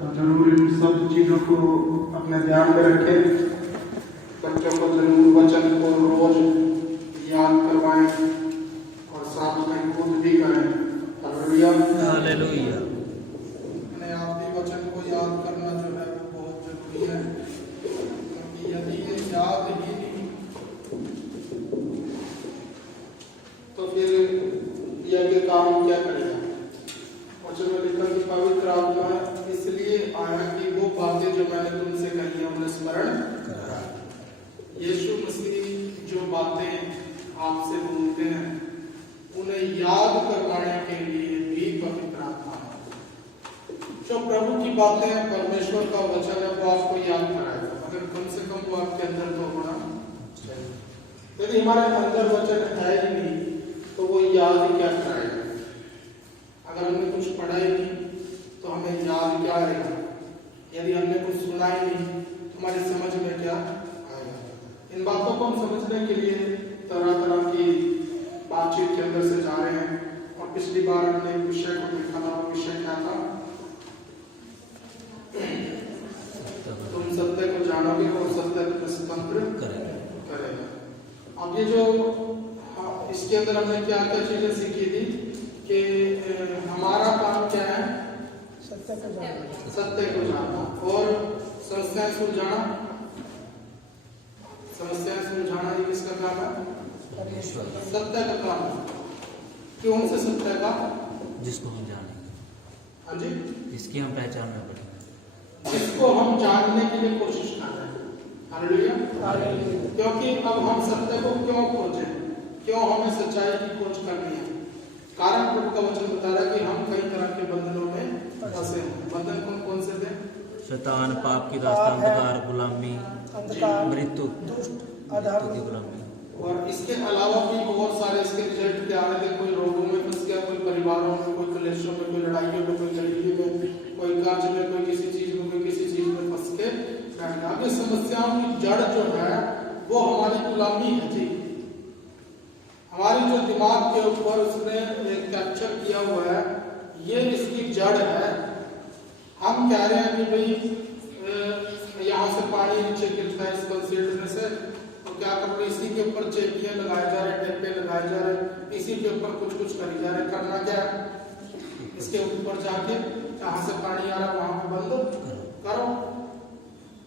तो जरूर इन सब चीजों को अपने ध्यान में रखें। बच्चों को जरूर वचन को रोज याद करवाएं और साथ में खुद भी करें। Hallelujah hallelujah. अपने आप भी वचन को याद करना जो है वो बहुत जरूरी है, क्योंकि यदि ये याद ही नहीं तो फिर यह काम क्या करेगा। वचन में लिखा कि पवित्र आत्मा इसलिए आया कि वो बातें जो मैंने तुमसे कही है उन्हें स्मरण कराए। यीशु मसीह जो बातें आपसे बोलते हैं उन्हें याद करवाने के लिए भी पवित्र आत्मा है। जो प्रभु की बातें हैं, परमेश्वर का वचन है, वो आपको याद कराएगा, मगर कम से कम वो आपके अंदर तो होना चाहिए। यदि हमारे अंदर वचन है ही नहीं तो वो याद क्या कराएगा। अगर हमने कुछ पढ़ा ही नहीं तो हमें याद क्या आएगा। यदि हमने कुछ सुना ही नहीं तो हमारी समझ में क्या आएगा। इन बातों को हम समझने के लिए तरह तरह की बातचीत के अंदर से जा रहे हैं। और पिछली बार हमने एक विषय को देखा था। वो विषय क्या था? तुम सत्य को जानोगे और सत्य तुम्हें स्वतंत्र करेगा। अब ये जो इसके अंदर हमने क्या क्या चीजें सीखी थी कि हमारा काम क्या है? सत्य को जानना और समस्याएं सुलझाना। समस्याएं सुलझाना ये किसका काम है? सत्य का काम है। क्यों से सत्य का? जिसको हम जानेंगे। हाँ जी, जिसकी हम पहचान में पड़ेंगे, जिसको हम जानने के लिए कोशिश कर रहे हैं। हालेलुया। क्योंकि अब हम सत्य को क्यों खोजें, क्यों हमें सच्चाई की खोज करनी है? कारण प्रभु का वचन बता रहा है कि हम कई तरह के बंधनों में फंसे हैं। बंधन कौन कौन से थे? शैतान, पाप की रास्ता, अंधकार, गुलामी, मृत्यु की गुलामी। और इसके अलावा भी बहुत सारे इसके रिजल्ट क्या आ रहे थे। कोई रोगों में फंस गया, कोई परिवारों में, कोई कलेशों में, कोई लड़ाइयों में, कोई गरीबी में, कोई कर्ज में, कोई किसी चीज में, कोई किसी चीज में फंस के बैठ गया। अब ये समस्याओं की जड़ जो है वो हमारी गुलामी है जी। हमारी जो दिमाग के ऊपर उसने एक कैप्चर किया हुआ है, ये इसकी जड़ है। हम कह रहे हैं कि भाई यहाँ से पानी नीचे गिरता है इस कंसीडर से, तो क्या कर रहे, इसी के ऊपर चेपियां लगाए जा रहे, टेपे लगाए जा रहे, इसी के ऊपर कुछ कुछ करी जा रहे। करना क्या है? इसके ऊपर जाके जहाँ से पानी आ रहा है वहां पे बंद करो।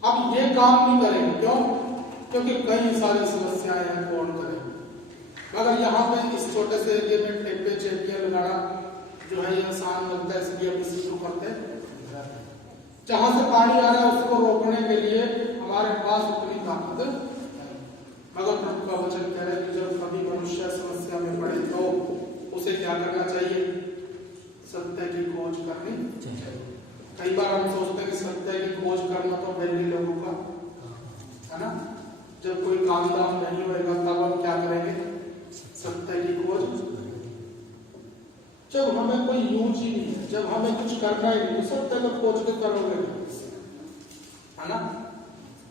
अब ये काम नहीं करेंगे। क्यों? क्योंकि कई सारी समस्याएं हैं, कौन करें। मगर यहाँ पे इस छोटे से एरिया में टेपे चेपियां लगाना जो है ये आसान लगता है, इसलिए हम इसी को करते हैं। जहां से पानी आ रहा है उसको रोकने के लिए हमारे पास उतनी ताकत है। मगर प्रभु का वचन कह रहा है कि जब कभी मनुष्य समस्या में पड़े तो उसे क्या करना चाहिए? सत्य की खोज करनी चाहिए। कई बार हम सोचते हैं कि सत्य की खोज करना तो पहले लोगों का है ना। जब कोई काम दाम नहीं होगा तब हम क्या करेंगे? सत्य की खोज। जब हमें कोई यूज ही नहीं है, जब हमें कुछ करना ही नहीं, सत्य को खोज के करोगे है ना।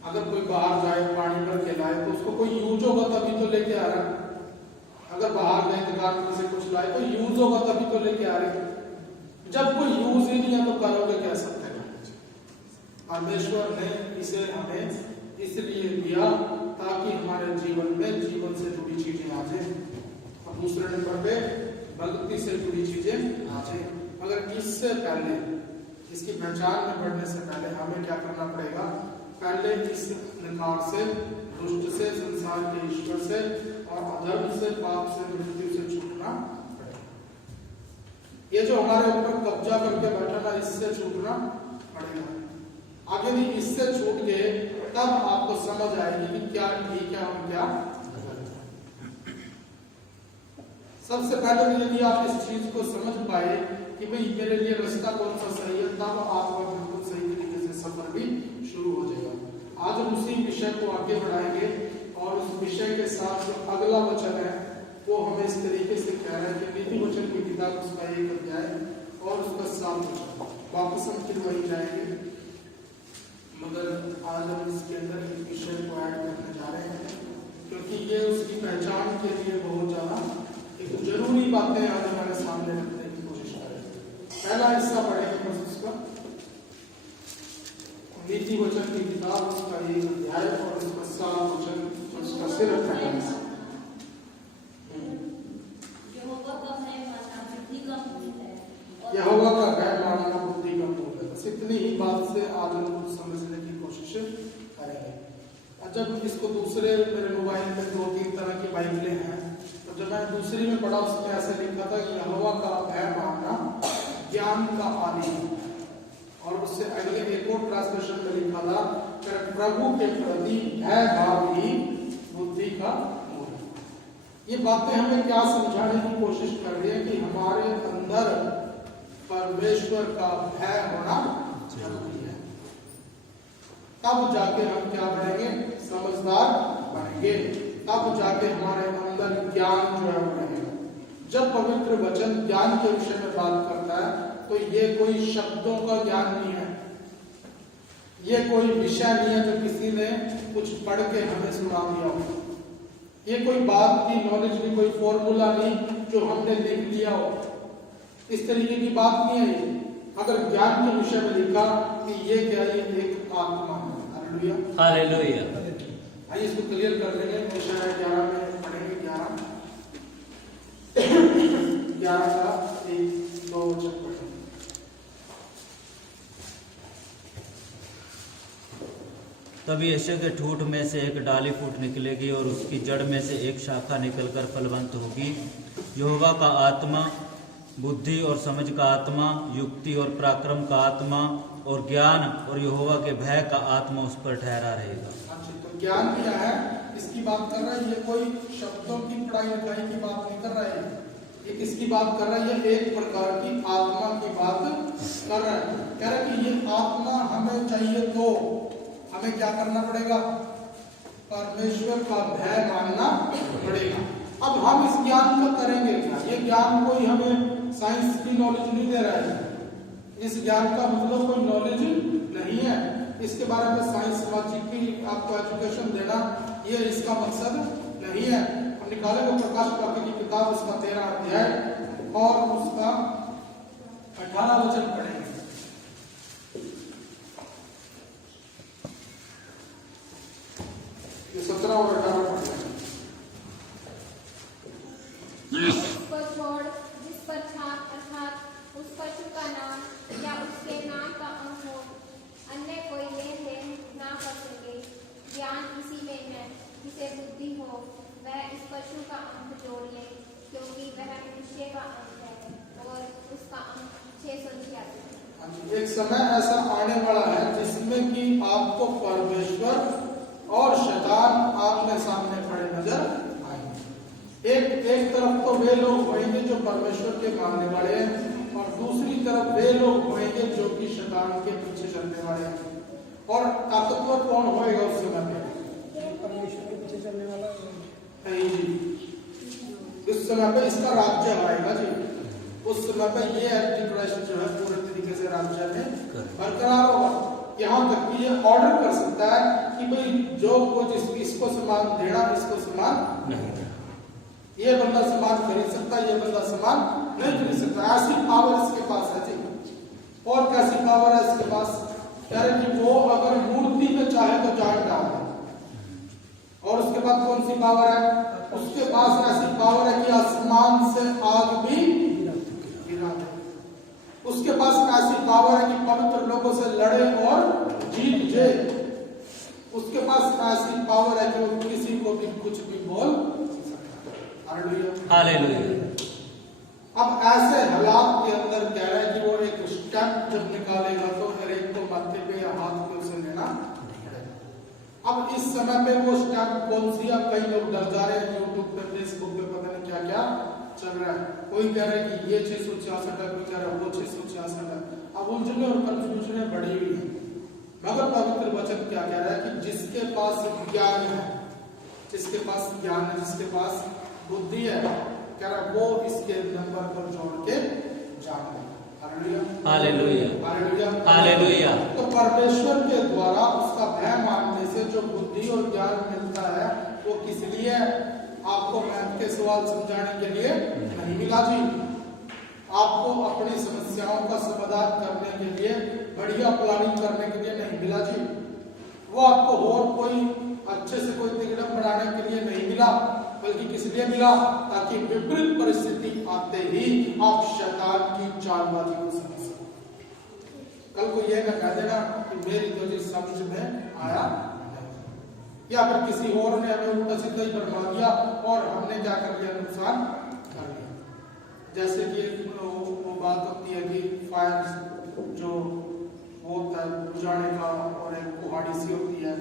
अगर कोई बाहर जाए पानी भर के लाए तो उसको कोई यूज होगा तभी तो लेके आ रहा है। अगर बाहर गए दुकान से कुछ लाए तो यूज होगा तभी तो लेके आ रहे। जब कोई यूज ही नहीं है तो करोगे क्या? सत्य का। परमेश्वर ने इसे हमें इसलिए दिया ताकि हमारे जीवन में जीवन से जुड़ी चीजें आ जाए। और दूसरे नंबर पे भक्ति से जुड़ी चीजें आ जाए। मगर इससे पहले, इसकी पहचान में बढ़ने से पहले हमें क्या करना पड़ेगा? पहले इस निकार से, दुष्ट से, संसार के ईश्वर से और अधर्म से, पाप से, मृत्यु से छूटना पड़ेगा। ये जो हमारे ऊपर कब्जा करके बैठा ना, इससे छूटना पड़ेगा। आगे भी इससे छूट के तब आपको समझ आएगी कि क्या ठीक है और क्या गलत है। सबसे पहले यदि आप इस चीज को समझ पाए कि भाई मेरे लिए रास्ता कौन सा सही है, तब आपका बिल्कुल सही तरीके से सफर भी शुरू हो जाएगा। आज हम उसी विषय को आगे बढ़ाएंगे और उस विषय के साथ जो अगला वचन है वो हमें इस तरीके से कह रहा है कि नीति वचन की किताब उसका 1 अध्याय और उसका 7 वचन। वापस हम फिर वही जाएंगे, मगर आज हम इसके अंदर एक विषय को ऐड करने जा रहे हैं क्योंकि ये उसकी पहचान के लिए बहुत ज्यादा एक जरूरी बातें आज हमारे सामने रखने की कोशिश करें। पहला हिस्सा पढ़ेंगे बस उसका इसी वचन की किताब उसका एक अध्याय और उसका 7 वचन उसका सिर्फ यहोवा का भय मानना बुद्धि का मूल है। बस इतनी ही बात से आज हम कुछ समझने की कोशिश करेंगे। जब इसको दूसरे मेरे मोबाइल में 2-3 तरह की बाइबलें हैं, तो जब मैं दूसरी में पढ़ा उसमें ऐसे लिखा था कि यहोवा का भय मानना ज्ञान का आदि है, और उससे आगे एक और ट्रांसलेशन में लिखा था प्रभु के प्रति भय भाव ही बुद्धि का मूल है। ये बातें हमें क्या समझाने की कोशिश कर रही है कि हमारे अंदर परमेश्वर का भय होना जरूरी है, तब जाके हम क्या बनेंगे, समझदार बनेंगे, तब जाके हमारे अंदर ज्ञान जो है बनेगा। जब पवित्र वचन ज्ञान के विषय में बात करता है तो ये कोई शब्दों का ज्ञान नहीं है, ये कोई विषय नहीं है जो किसी ने कुछ पढ़ के हमें सुना दिया हो, ये कोई बात की नॉलेज नहीं, कोई फॉर्मूला नहीं जो हमने लिख लिया हो, इस तरीके की बात नहीं है। अगर ज्ञान के विषय में लिखा कि ये क्या, ये एक आत्मा है। Hallelujah hallelujah. आइए इसको क्लियर कर लेंगे। विषय 11 में पढ़ेंगे, 11 का 1-2 वचन पढ़ेंगे। तब यीशु के ठूठ में से एक डाली फूट निकलेगी और उसकी जड़ में से एक शाखा निकलकर फलवंत होगी। यहोवा का आत्मा बुद्धि और समझ का आत्मा, युक्ति और पराक्रम का आत्मा और ज्ञान और यहोवा के भय का आत्मा उस पर ठहरा रहेगा। अच्छा, तो ज्ञान क्या है इसकी बात कर रहा है, ये कोई शब्दों की पढ़ाई लिखाई की बात नहीं कर रहा है, ये किसकी बात कर रहा है, ये एक प्रकार की आत्मा की बात कर रहा है। कह रहा है कि ये आत्मा हमें चाहिए तो हमें क्या करना पड़ेगा, परमेश्वर का भय मानना पड़ेगा। अब हम इस ज्ञान को करेंगे क्या, ये ज्ञान कोई हमें साइंस की नॉलेज नहीं दे रहा है, इस ज्ञान का मतलब कोई नॉलेज नहीं है, इसके बारे में साइंस लॉजिक की आपको एजुकेशन देना ये इसका मकसद नहीं है। हम निकालेंगे प्रकाश वाक्य की किताब उसका 13 अध्याय और उसका 18 वचन पढ़ेंगे। ये 17 और 18 पढ़ेंगे। जिस पर छाप अर्थात उस पशु का नाम या उसके नाम का अंक हो, अन्य कोई लेन देन ना कर सके। ज्ञान इसी में है, जिसे बुद्धि हो वह इस पशु का अंक जोड़ ले, क्योंकि वह मनुष्य का अंक है और उसका अंक 666 है। एक समय ऐसा आने वाला है जिसमें कि आपको परमेश्वर और शैतान आमने सामने खड़े नजर आएंगे। एक तरफ तो वे लोग होंगे जो परमेश्वर के मानने वाले हैं, और दूसरी तरफ वे लोग होंगे जो कि शैतान के पीछे चलने वाले हैं। और ताकतवर कौन होएगा उस समय पे, परमेश्वर के पीछे चलने वाला है जी। उस समय पे इसका राज्य आएगा जी, उस समय पे ये एंटीक्राइस्ट जो है पूरे तरीके से राज्य में बरकरार होगा। यहाँ तक कि ये ऑर्डर कर सकता है कि भाई जो कुछ इसको सामान देना, इसको सामान नहीं देना, ये बंदा सामान खरीद सकता है, ये बंदा सामान नहीं खरीद सकता। ऐसी पावर इसके पास है जी। और कैसी पावर है इसके पास, कह रहे कि वो अगर मूर्ति में चाहे तो जान डाल दे। और उसके बाद कौन सी पावर है, उसके पास ऐसी पावर है कि आसमान से आग भी गिरा दे। उसके पास ऐसी पावर है कि पवित्र लोगों से लड़े और जीत जाए। उसके पास ऐसी पावर है कि वो किसी को भी कुछ भी बोल सकता है। हालेलुया। अब ऐसे हालात के अंदर कह रहा है कि वो एक स्टेप जब निकालेगा तो हर एक को माथे पे या हाथ पे उसे लेना पड़ेगा। अब इस समय पे वो स्टेप कौन सी, अब कई लोग डर जा रहे हैं, यूट्यूब पे फेसबुक पे पता नहीं क्या क्या चल रहा है। कोई कह रहा है कि ये 666 है, कोई कह रहा है वो 666 है। अब उलझने और कंफ्यूजन बढ़ी हुई है। मगर पवित्र वचन क्या कह रहा है कि जिसके पास ज्ञान है, जिसके पास ज्ञान है, जिसके पास बुद्धि है, कह रहा वो इसके नंबर पर जोड़ के जाने। हालेलुया। हालेलुया। तो परमेश्वर के द्वारा उसका भय मानने से जो बुद्धि और ज्ञान मिलता है वो किस लिए, आपको मैथ के सवाल समझाने के लिए नहीं मिला जी, आपको अपनी समस्याओं का समाधान करने के लिए, बढ़िया प्लानिंग करने के लिए नहीं मिला जी। वो आपको और कोई अच्छे से कोई तिगड़म बढ़ाने के लिए नहीं मिला, बल्कि किस लिए मिला? ताकि विपरीत परिस्थिति आते ही आप शैतान की चालबाजी को समझ सको। कल को यह ना कह देना कि मेरी तो जिस समझ में आया, या फिर किसी और ने हमें उल्टा सीधा ही फरमा दिया और हमने क्या कर लिया? नुकसान कर लिया। जैसे कि वो बात होती है कि फायर जो होता है बुझाने का, और एक कुहाड़ी सी होती है,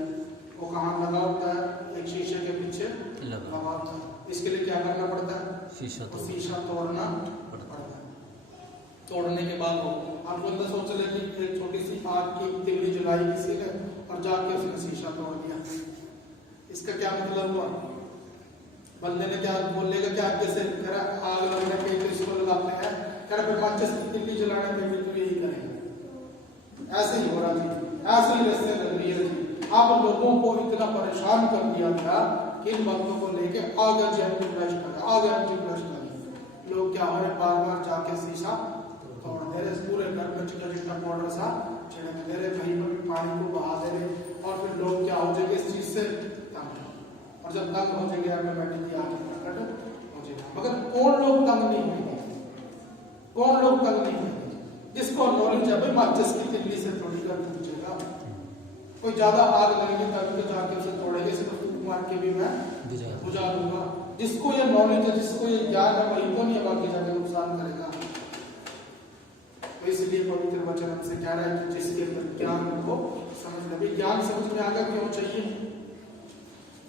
वो कहाँ लगा होता है? एक शीशे के पीछे लगा होता है। इसके लिए क्या करना पड़ता है? शीशा तोड़ना पड़ता है। तोड़ने के बाद आप बंदा सोच ले कि एक छोटी सी आग की तिगड़ी जलाई किसी ने और जाके उसने शीशा तोड़ दिया। इसका क्या मतलब हुआ? बंदे ने क्या बोलेगा? क्या जैसे आग लगने पे तो इसको लगाते हैं, कर पे माचिस की तिल्ली जलाने पे भी तो यही करेंगे। ऐसे ही हो रहा जी, ऐसे ही रस्ते लग रही है जी। आप लोगों को इतना परेशान कर दिया गया कि इन बातों को लेके आगे एंटी ब्रस्ट लगा, आगे एंटी ब्रस्ट लगा। लोग क्या हो रहे? बार बार जाके शीशा तोड़ दे रहे, पूरे घर में चिटा चिटा पाउडर सा छिड़क दे रहे, कहीं पर भी पानी को बहा दे रहे, और फिर लोग क्या हो जाएंगे इस चीज से तंग। और जब तंग हो जाएंगे ऑटोमेटिकली आगे प्रकट हो जाएगा। मगर कौन लोग तंग नहीं होंगे? कौन लोग तंग नहीं होंगे? जिसको नॉलेज है भाई माचिस की तिल्ली से थोड़ी कर पूछेगा। कोई ज्यादा आग लगेगी तभी तो जाके उसे तोड़ेंगे, सिर्फ मार के भी मैं बुझा दूंगा। जिसको ये नॉलेज है, जिसको ये ज्ञान है, वही तो नहीं है बाकी जाके नुकसान करेगा। तो इसलिए पवित्र वचन हमसे कह रहा है कि जिसके अंदर ज्ञान को समझ ले। ज्ञान समझ में आगे क्यों चाहिए?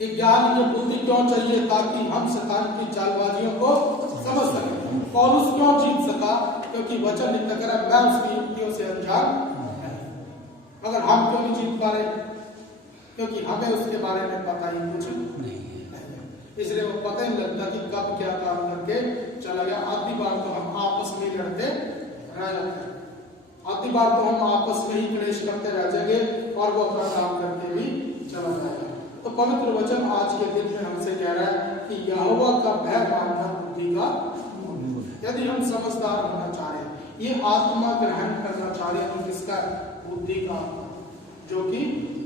ये ज्ञान, ये बुद्धि क्यों चाहिए? ताकि हम शैतान की चालबाजियों को समझ सकें। पौलुस क्यों जीत सका? क्योंकि वचन लिखा कर मैं उसकी युक्तियों से अनजान नहीं। मगर हम क्यों नहीं जीत पा रहे? क्योंकि हमें उसके बारे में पता ही कुछ नहीं है। इसलिए वो पता ही लगता कि कब क्या काम करके चला गया। आधी बार तो हम आपस में लड़ते रह जाते हैं, आधी बार तो हम आपस में ही क्लेश करते रह जाएंगे और वो अपना काम करके भी चला जाएगा। तो पवित्र वचन आज के दिन में हमसे कह रहा है कि यहोवा का भय मानना बुद्धि का, यदि हम समझदार होना चाह रहे हैं, ये आत्मा ग्रहण करना चाह रहे हैं, तो किसका? बुद्धि का, जो कि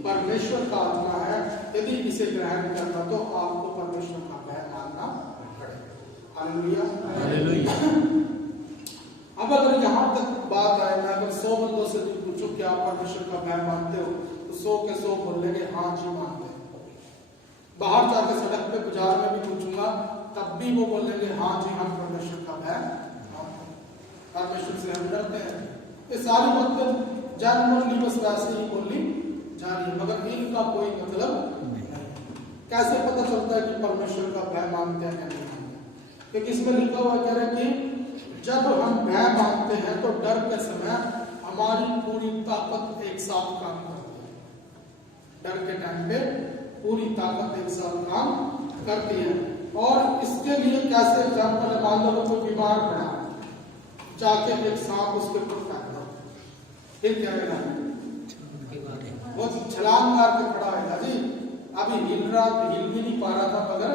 परमेश्वर का आत्मा है। यदि इसे ग्रहण करना तो आपको परमेश्वर का भय मानना पड़ेगा। Hallelujah, hallelujah. अब अगर यहाँ तक बात आए, मैं अगर 100 बंदों से पूछूं कि आप परमेश्वर का भय मानते हो, तो 100 के 100 बोलेंगे हाँ जी मानते हैं। बाहर जाकर सड़क पे बाजार में भी पूछूंगा, तब भी वो बोलेंगे हाँ जी हम परमेश्वर का भय मानते हैं, परमेश्वर से हम डरते हैं। ये सारी बातें जानवरली बस वैसे ही बोली जा रही है, मगर इनका कोई मतलब नहीं। कैसे पता चलता है कि परमेश्वर का भय मानते हैं या नहीं मानते? क्योंकि इसमें लिखा हुआ कह रहा है कि जब हम भय मानते हैं तो डर के समय हमारी पूरी ताकत एक साथ काम करती है। डर के टाइम पे पूरी ताकत एक साथ काम करती है। और इसके लिए कैसे एग्जाम्पल है? मान लो कोई बीमार पड़ा, जाके एक सांप उसके ऊपर फेंक दो, फिर क्या करेगा? वो छलांग मार के खड़ा होगा जी। अभी हिल भी नहीं पा रहा था, मगर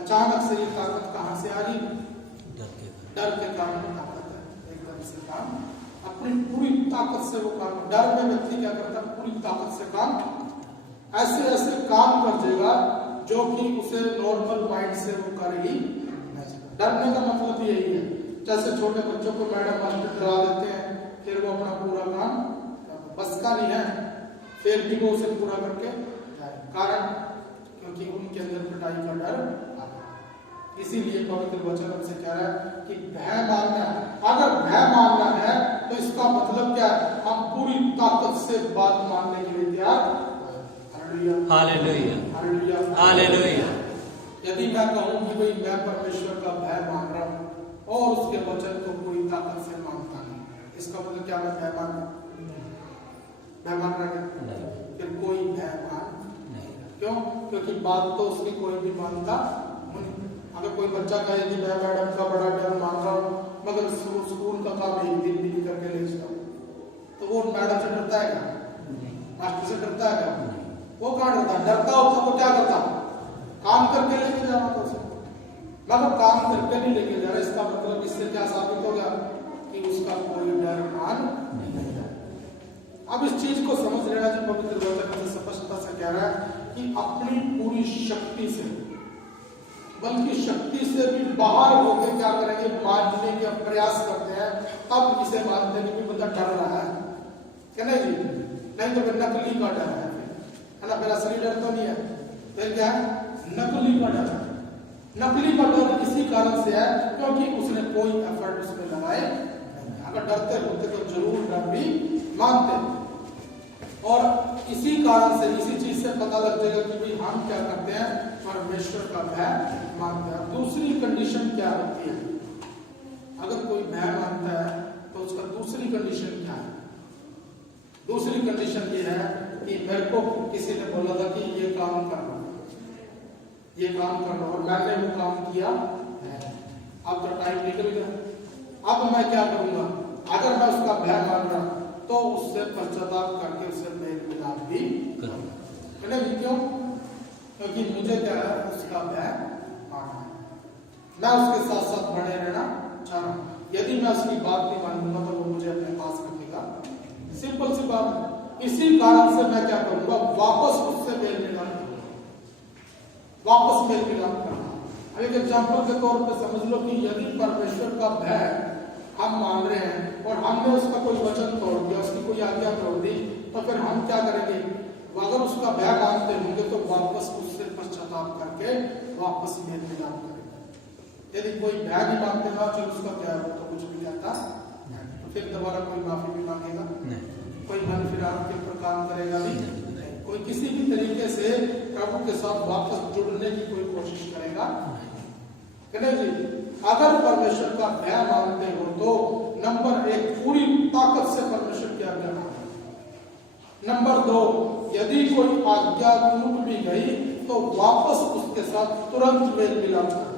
अचानक से ये ताकत कहां से आ रही? डर के कारण ताकत है, एकदम से काम, अपनी पूरी ताकत से वो काम। डर में व्यक्ति क्या करता है? पूरी ताकत से काम, ऐसे ऐसे काम कर देगा जो कि उसे नॉर्मल माइंड से वो कर ही नहीं सकता। डरने का मतलब यही है, जैसे छोटे बच्चों को मैडम मास्टर डरा देते हैं, फिर वो अपना पूरा काम बस का नहीं है, फिर भी वो उसे पूरा करके जाए। कारण क्योंकि उनके अंदर पिटाई का डर आता है। इसीलिए पवित्र वचन हमसे कह रहा है कि भय मानना, अगर भय मानना है तो इसका मतलब क्या है? हम पूरी ताकत से बात मानने के लिए तैयार। Hallelujah, hallelujah, hallelujah. यदि मैं कहूं कि भाई मैं परमेश्वर का भय मान रहा हूं और उसके वचन को पूरी ताकत से मानता नहीं, इसका मतलब क्या? मैं भय मान रहा है, फिर कोई भय मान नहीं। क्यों? क्योंकि बात तो उसकी कोई भी मानता नहीं। अगर कोई बच्चा कहे कि मैं मैडम का बड़ा डर मान रहा हूँ, मगर स्कूल का काम एक दिन भी नहीं करके ले जाता, तो वो मैडम से डरता है क्या? मास्टर से डरता है क्या? वो कहाँ डरता? डरता होता तो क्या करता? काम करके लेके जाना था उसे, मगर काम करके नहीं लेके जा रहा। इसका मतलब इससे क्या साबित हो गया? कि उसका कोई डर मान नहीं है। अब इस चीज को समझ लेना जी, पवित्र वचन से स्पष्टता से कह रहा है कि अपनी पूरी शक्ति से, बल्कि शक्ति से भी बाहर होकर क्या करेंगे, मानने के प्रयास करते हैं, तब इसे मानते हैं कि बंदा डर रहा है, क्या नहीं जी? नहीं तो फिर नकली का डर है ना, फिर असली डर तो नहीं है, फिर क्या है? नकली का डर। नकली का डर इसी कारण से है क्योंकि उसने कोई एफर्ट उसमें लगाए। अगर डरते होते तो जरूर डर भी मानते, और इसी कारण से, इसी चीज से पता लग जाएगा कि भाई हम क्या करते हैं, परमेश्वर का भय मानते हैं। दूसरी कंडीशन क्या होती है? अगर कोई भय मानता है तो उसका दूसरी कंडीशन क्या है? दूसरी कंडीशन ये है कि मेरे को किसी ने बोला था कि ये काम करना, ये काम करना, और मैंने वो काम किया, अब तो टाइम निकल गया, अब मैं क्या करूंगा? अगर मैं उसका भय मान रहा तो उससे पश्चाताप करके उससे मेल मिलाप भी करूंगा। क्यों? क्योंकि मुझे क्या है, उसका भय मानना है, मैं उसके साथ साथ बने रहना चाह रहा हूं। यदि मैं उसकी बात नहीं मानूंगा तो वो मुझे अपने पास रखेगा, सिंपल सी बात है। इसी कारण से मैं क्या करूंगा, वापस उससे मेल मिलाप करूंगा, वापस मेल मिलाप करना। अब एक एग्जाम्पल के तौर पे समझ लो कि यदि परमेश्वर का भय हम मान रहे हैं और हमने उसका कोई वचन तोड़ दिया, उसकी कोई आज्ञा तोड़ दी, तो फिर हम क्या करेंगे? अगर उसका भय मानते होंगे तो वापस उससे पश्चाताप करके वापस मेल मिलाप करेंगे। यदि कोई भय नहीं मानते ना, चलो उसका क्या है, तो कुछ भी कहता, तो फिर दोबारा कोई माफी भी मांगेगा, कोई मन फिराव के ऊपर काम करेगा नहीं, कोई किसी भी तरीके से प्रभु के साथ वापस जुड़ने की कोई कोशिश करेगा नहीं जी। अगर परमेश्वर का भय मानते हो तो नंबर 1, पूरी ताकत से परमेश्वर की आज्ञा मानो। नंबर 2, यदि कोई आज्ञा टूट भी गई तो वापस उसके साथ तुरंत मेल मिलाप करो।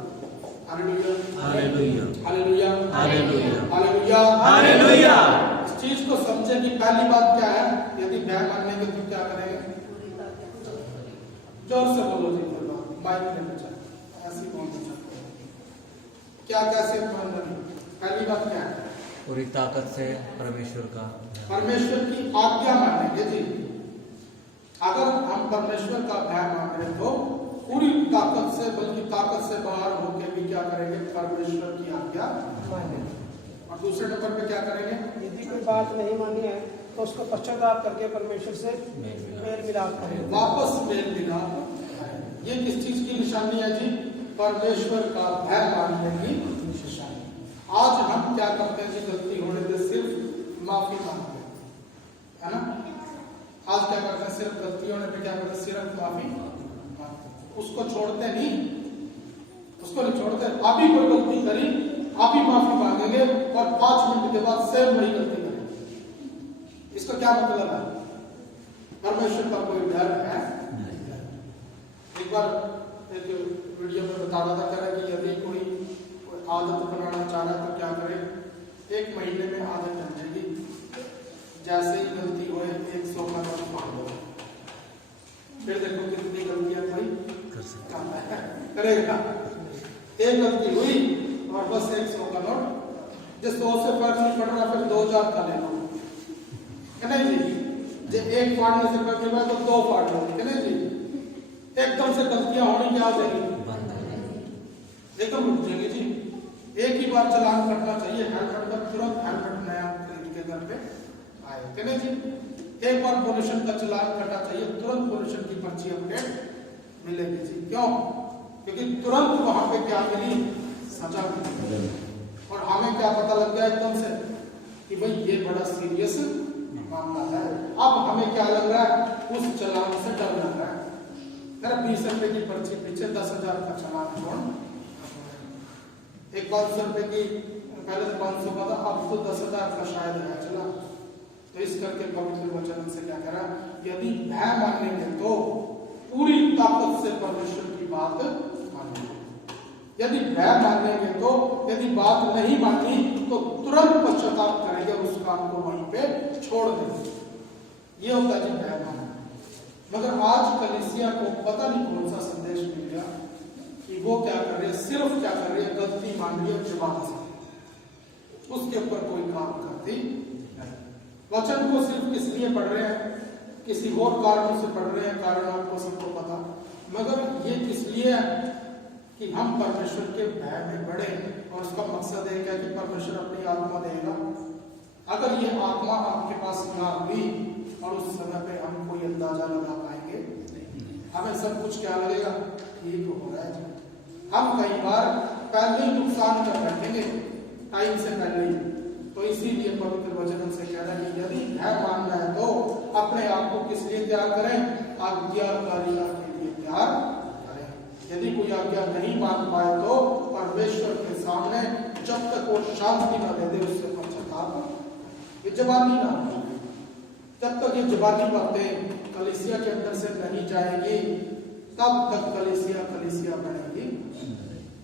Hallelujah, hallelujah, hallelujah, hallelujah, hallelujah, hallelujah. इस चीज को समझे कि पहली बात क्या है, यदि भय मानेंगे तो क्या करेंगे? जोर से बोलो जी, माइक में बचा ऐसी कौन सी क्या कैसे मान रही? पहली बात क्या है? पूरी ताकत से परमेश्वर का, परमेश्वर की आज्ञा मानेंगे जी। अगर हम परमेश्वर का भय मान रहे तो पूरी ताकत से, बल्कि ताकत से बाहर होकर भी क्या करेंगे? परमेश्वर की आज्ञा मानेंगे। और दूसरे नंबर पे क्या करेंगे? यदि कोई बात नहीं मानी है तो उसको पश्चाताप करके परमेश्वर से मेल मिलाप करेंगे, वापस मेल मिलाप। ये किस चीज की निशानी है जी? परमेश्वर का भय मानने की निशानी। आज हम क्या करते हैं जी? गलती होने पे सिर्फ माफी मांगते हैं, है ना? आज क्या करते हैं? सिर्फ गलती होने पे क्या करते हैं? सिर्फ माफी मांगते हैं, उसको छोड़ते नहीं, उसको नहीं छोड़ते। आप ही कोई गलती करी, आप ही माफी मांगेंगे और 5 मिनट के बाद सेम वही गलती करेंगे। इसका क्या मतलब है? परमेश्वर का कोई डर है? एक बार एक वीडियो में बता रहा था, कह रहा कि यदि कोई आदत बनाना चाह रहा है तो क्या करे? 1 महीने में आदत बन जाएगी। जैसे ही गलती हो 100 का नोट मांग लो, फिर देखो कितनी गलतियां कोई कर सकता है, करेगा। एक गलती हुई और बस 100 का नोट, जिस 100 से फर्क नहीं पड़ रहा, फिर 2000 का ले लो, नहीं जी? जो एक फाड़ने से फर्क नहीं पड़ा तो 2 फाड़ लो, नहीं जी? एकदम से गलतियां होनी क्या हो जाएगी? एकदम रुक जाएंगे जी। एक ही बार चालान कटना चाहिए, हेलमेट का तुरंत हेलमेट नया खरीद के घर पे आए, कहने जी। एक बार पोल्यूशन का चालान कटा चाहिए, तुरंत पोल्यूशन की पर्ची अपडेट मिलेगी जी। क्यों? क्योंकि तुरंत वहां पे क्या मिली? सजा मिली। और हमें क्या पता लग गया एकदम से कि भाई ये बड़ा सीरियस मामला है। अब हमें क्या लग रहा है? उस चालान से डर लग रहा है। 20 रुपए की पर्ची पीछे 10,000 का चालान छोड़, एक 500 रुपए की, पहले तो 500 का था, अब तो 10,000 का शायद है चला। तो इस करके पवित्र वचन से क्या करा? यदि भय मानेंगे तो पूरी ताकत से परमेश्वर की बात मानेंगे। यदि भय मानेंगे तो, यदि बात नहीं मानी तो तुरंत पश्चाताप करेंगे, उस काम को वहीं पे छोड़ देंगे। ये होता है जी भय मानना। मगर आज कलीसिया को पता नहीं कौन सा संदेश मिल गया कि वो क्या कर रहे हैं? सिर्फ क्या कर रहे हैं? गलती मान रही है जवाब से, उसके ऊपर कोई काम करती नहीं। वचन को सिर्फ किस लिए पढ़ रहे हैं, किसी और कारणों से पढ़ रहे हैं, कारण आपको सबको पता, मगर ये किस लिए है कि हम परमेश्वर के भय में बढ़े। और उसका मकसद है क्या कि परमेश्वर अपनी आत्मा देगा। अगर ये आत्मा आपके पास ना हुई और उस समय पे हम कोई अंदाजा लगा पाएंगे, हमें सब कुछ क्या लगेगा, ठीक हो रहा है। हम कई बार पहले ही नुकसान कर बैठेंगे टाइम से पहले ही। तो इसीलिए पवित्र वचन हमसे कह रहा है कि यदि भय मानना है तो अपने आप को किस लिए तैयार करें, आज्ञाकारिता के लिए तैयार करें। यदि कोई आज्ञा नहीं मान पाए तो परमेश्वर के सामने जब तक वो शांति न दे दे उससे पश्चाताप, ये जबानी ना, जब तक ये जबानी बातें कलीसिया के अंदर से नहीं जाएगी तब तक कलीसिया बनेगी,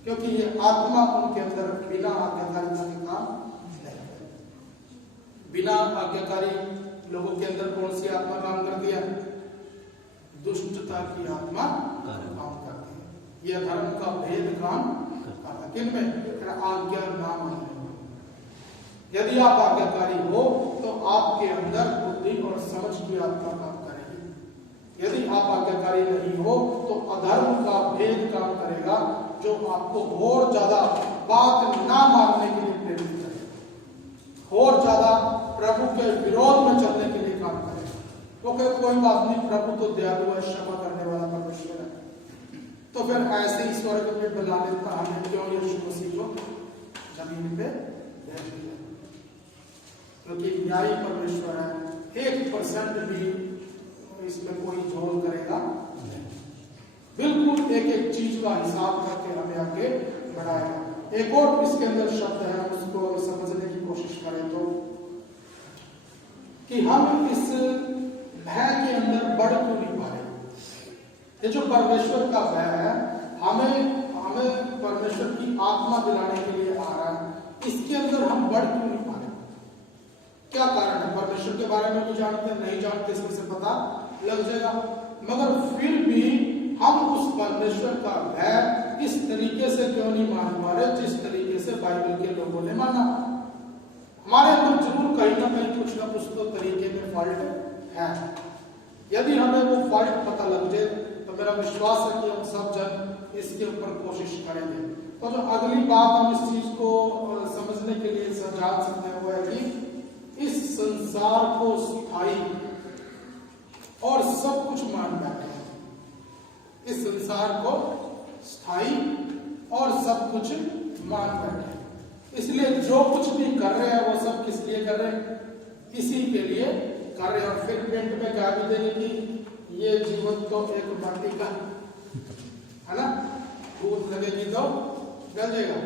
क्योंकि ये आत्मा उनके अंदर बिना आज्ञाकारिता के काम नहीं है। बिना आज्ञाकारी लोगों के अंदर कौन सी आत्मा काम करती है, दुष्टता की आत्मा काम करती है। यह धर्म का भेद काम करता है, किनमें, आज्ञा ना मानने। यदि आप आज्ञाकारी हो तो आपके अंदर बुद्धि और समझ की आत्मा काम करेगी। यदि आप आज्ञाकारी नहीं हो तो अधर्म का भेद काम करेगा, जो आपको और ज्यादा बात ना मानने के लिए प्रेरित करेगा, और ज्यादा प्रभु के विरोध में चलने के लिए काम करेगा। वो कहते कोई बात नहीं, प्रभु तो दयालु है, क्षमा करने वाला परमेश्वर है, तो फिर ऐसे ही स्वर्ग में बुला लेता हमें क्यों यीशु मसीह को जमीन पे भेज दिया, क्योंकि न्यायी परमेश्वर है। 1% भी इसमें कोई झोल करेगा नहीं, बिल्कुल एक एक चीज का हिसाब करके हमें आगे बढ़ाएगा। एक और इसके अंदर शब्द है, उसको समझने की कोशिश करें तो कि हम इस भय के अंदर बढ़ क्यों नहीं पा रहे। ये जो परमेश्वर का भय है, हमें परमेश्वर की आत्मा दिलाने के लिए आ रहा है, इसके अंदर हम बढ़ क्यों नहीं पा रहे। क्या कारण है, परमेश्वर के बारे में भी जानते नहीं जानते, इसमें से पता लग जाएगा, मगर फिर भी हम उस परमेश्वर का भय इस तरीके से क्यों नहीं मान पा रहे जिस तरीके से बाइबल के लोगों ने माना। हमारे अंदर जरूर कहीं ना कहीं कुछ ना कुछ तो तरीके में फॉल्ट है। यदि हमें वो फॉल्ट पता लग जाए तो मेरा विश्वास है कि हम सब जन इसके ऊपर कोशिश करेंगे। तो जो अगली बात हम इस चीज को समझने के लिए जान सकते हैं वो है कि इस संसार को स्थायी और सब कुछ मान बैठे हैं। इस संसार को स्थायी और सब कुछ मान बैठे हैं, इसलिए जो कुछ भी कर रहे हैं वो सब किस लिए कर रहे हैं, इसी के लिए कर रहे हैं। और फिर पेंट में क्या भी देने की, ये जीवन तो एक मट्टी का है ना, भूत लगेगी तो गल जाएगा।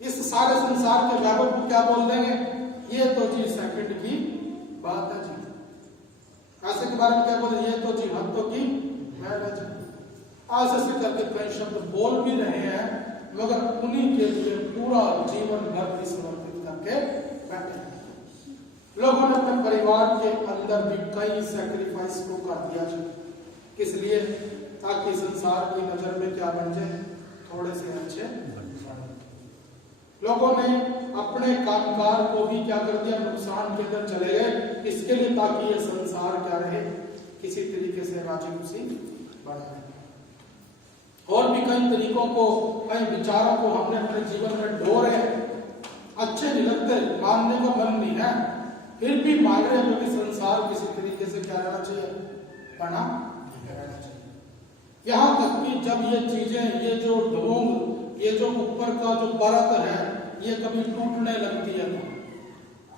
इस सारे संसार के व्यापक को क्या बोल देंगे, ये तो जी सेकंड की बात है जी। ऐसे के बारे में क्या बोल, ये तो जी हफ्तों की मैल है जी। ऐसे करके कई शब्द बोल भी रहे हैं, मगर उन्हीं के लिए पूरा जीवन भर समर्पित करके बैठे हैं। लोगों ने अपने परिवार के अंदर भी कई सैक्रिफाइस को कर दिया जी, किस लिए, ताकि संसार की नजर में क्या बन जाए, थोड़े से अच्छे। लोगों ने अपने कामकाज को भी क्या कर दिया, नुकसान के अंदर चले गए, इसके लिए ताकि ये संसार क्या रहे, किसी तरीके से राजी खुशी बने। और भी कई तरीकों को, कई विचारों को हमने अपने जीवन में ढो रहे हैं, अच्छे नहीं लगते, मानने का मन नहीं है, फिर भी मान रहे हैं, क्योंकि संसार किसी तरीके से क्या रहना चाहिए, बना रहना चाहिए। यहां तक कि जब ये चीजें, ये जो ढोंग, ये जो ऊपर का जो परत है, ये कभी टूटने लगती है तो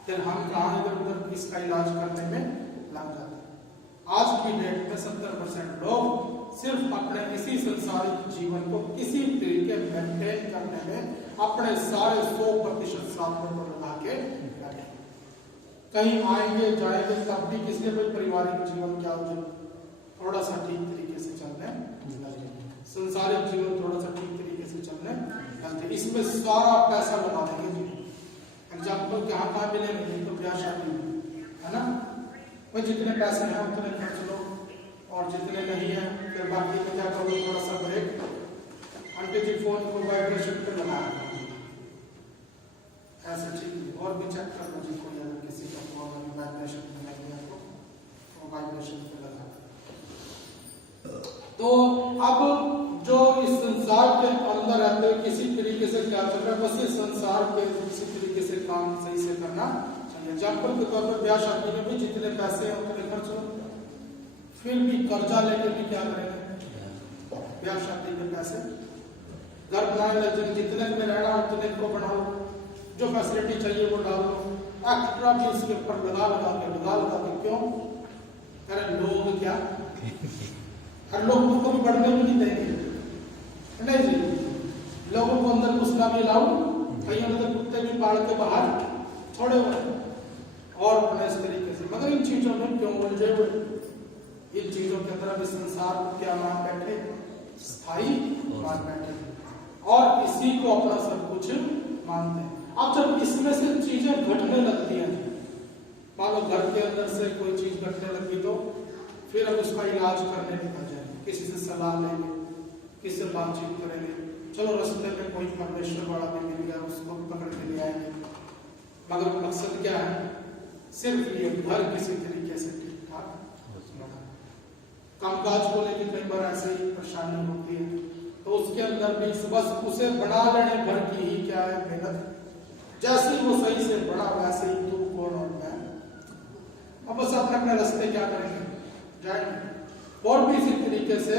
फिर हम कहां इधर उधर इसका इलाज करने में लग जाते हैं। आज की डेट में 70% लोग सिर्फ अपने इसी संसारिक जीवन को किसी तरीके मेंटेन करने में अपने सारे 100% साधनों को लगा के बैठे। कहीं आएंगे जाएंगे तब भी किसी कोई पारिवारिक जीवन क्या हो जाए, थोड़ा सा ठीक तरीके से चलने लगे, संसारिक जीवन थोड़ा सा ठीक तरीके से चलने लगे, इसमें सारा पैसा लगा देंगे जी। एग्जाम्पल कहाँ मिलेंगे, तो ब्याह शादी है ना, भाई जितने पैसे हैं उतने खर्च लो, और जितने नहीं है फिर बाकी में क्या करो, थोड़ा सा ब्रेक, आंटी जी फोन को वाइब्रेशन पे लगा ऐसे ठीक, और भी चेक कर लो जी कोई अगर किसी का वाइब्रेशन मिलेगी आपको, वो वाइब्रेशन पे लगा। तो अब जो इस संसार के अंदर रहते हुए किसी तरीके से क्या चल रहा है, बस इस संसार के किसी तरीके से काम सही से करना चाहिए। एग्जाम्पल के तौर पर ब्याह शादी में भी जितने पैसे हैं उतने खर्च हो, फिर भी कर्जा लेके भी क्या करेंगे, ब्याह शादी के पैसे घर बनाए लेकिन जितने में रहना उतने को बनाओ, जो फैसिलिटी चाहिए वो डालो, एक्स्ट्रा भी इसके ऊपर लगा के क्यों करें लोग क्या हर लोग को भी बढ़ने भी नहीं देंगे, नहीं जी, लोगों को अंदर घुसना भी लाओ, कहीं अंदर कुत्ते भी पाल के बाहर छोड़े हुए और अपने इस तरीके से, मगर इन चीजों में क्यों उलझे हुए, इन चीजों की तरफ इस संसार को क्या मान बैठे, स्थायी मान बैठे और इसी को अपना सब कुछ मानते हैं। अब जब इसमें से चीजें घटने लगती हैं, मान लो घर के अंदर से कोई चीज घटने लगी तो फिर हम उसका इलाज करने निकल जाएंगे, किसी से सलाह लेंगे, किसी से बातचीत करेंगे, चलो रास्ते में कोई परमेश्वर वाला भी मिल गया उसको पकड़ के ले आएंगे, मगर मकसद क्या है, सिर्फ ये घर किसी तरीके से ठीक ठाक कामकाज को लेकर कई बार ऐसे ही परेशानी होती है, तो उसके अंदर भी बस उसे बना लेने भर की ही क्या है मेहनत, जैसे ही वो सही से बड़ा वैसे ही तू कौन और मैं, अब बस अपने अपने रास्ते क्या करेंगे जाएंगे। और भी इसी तरीके से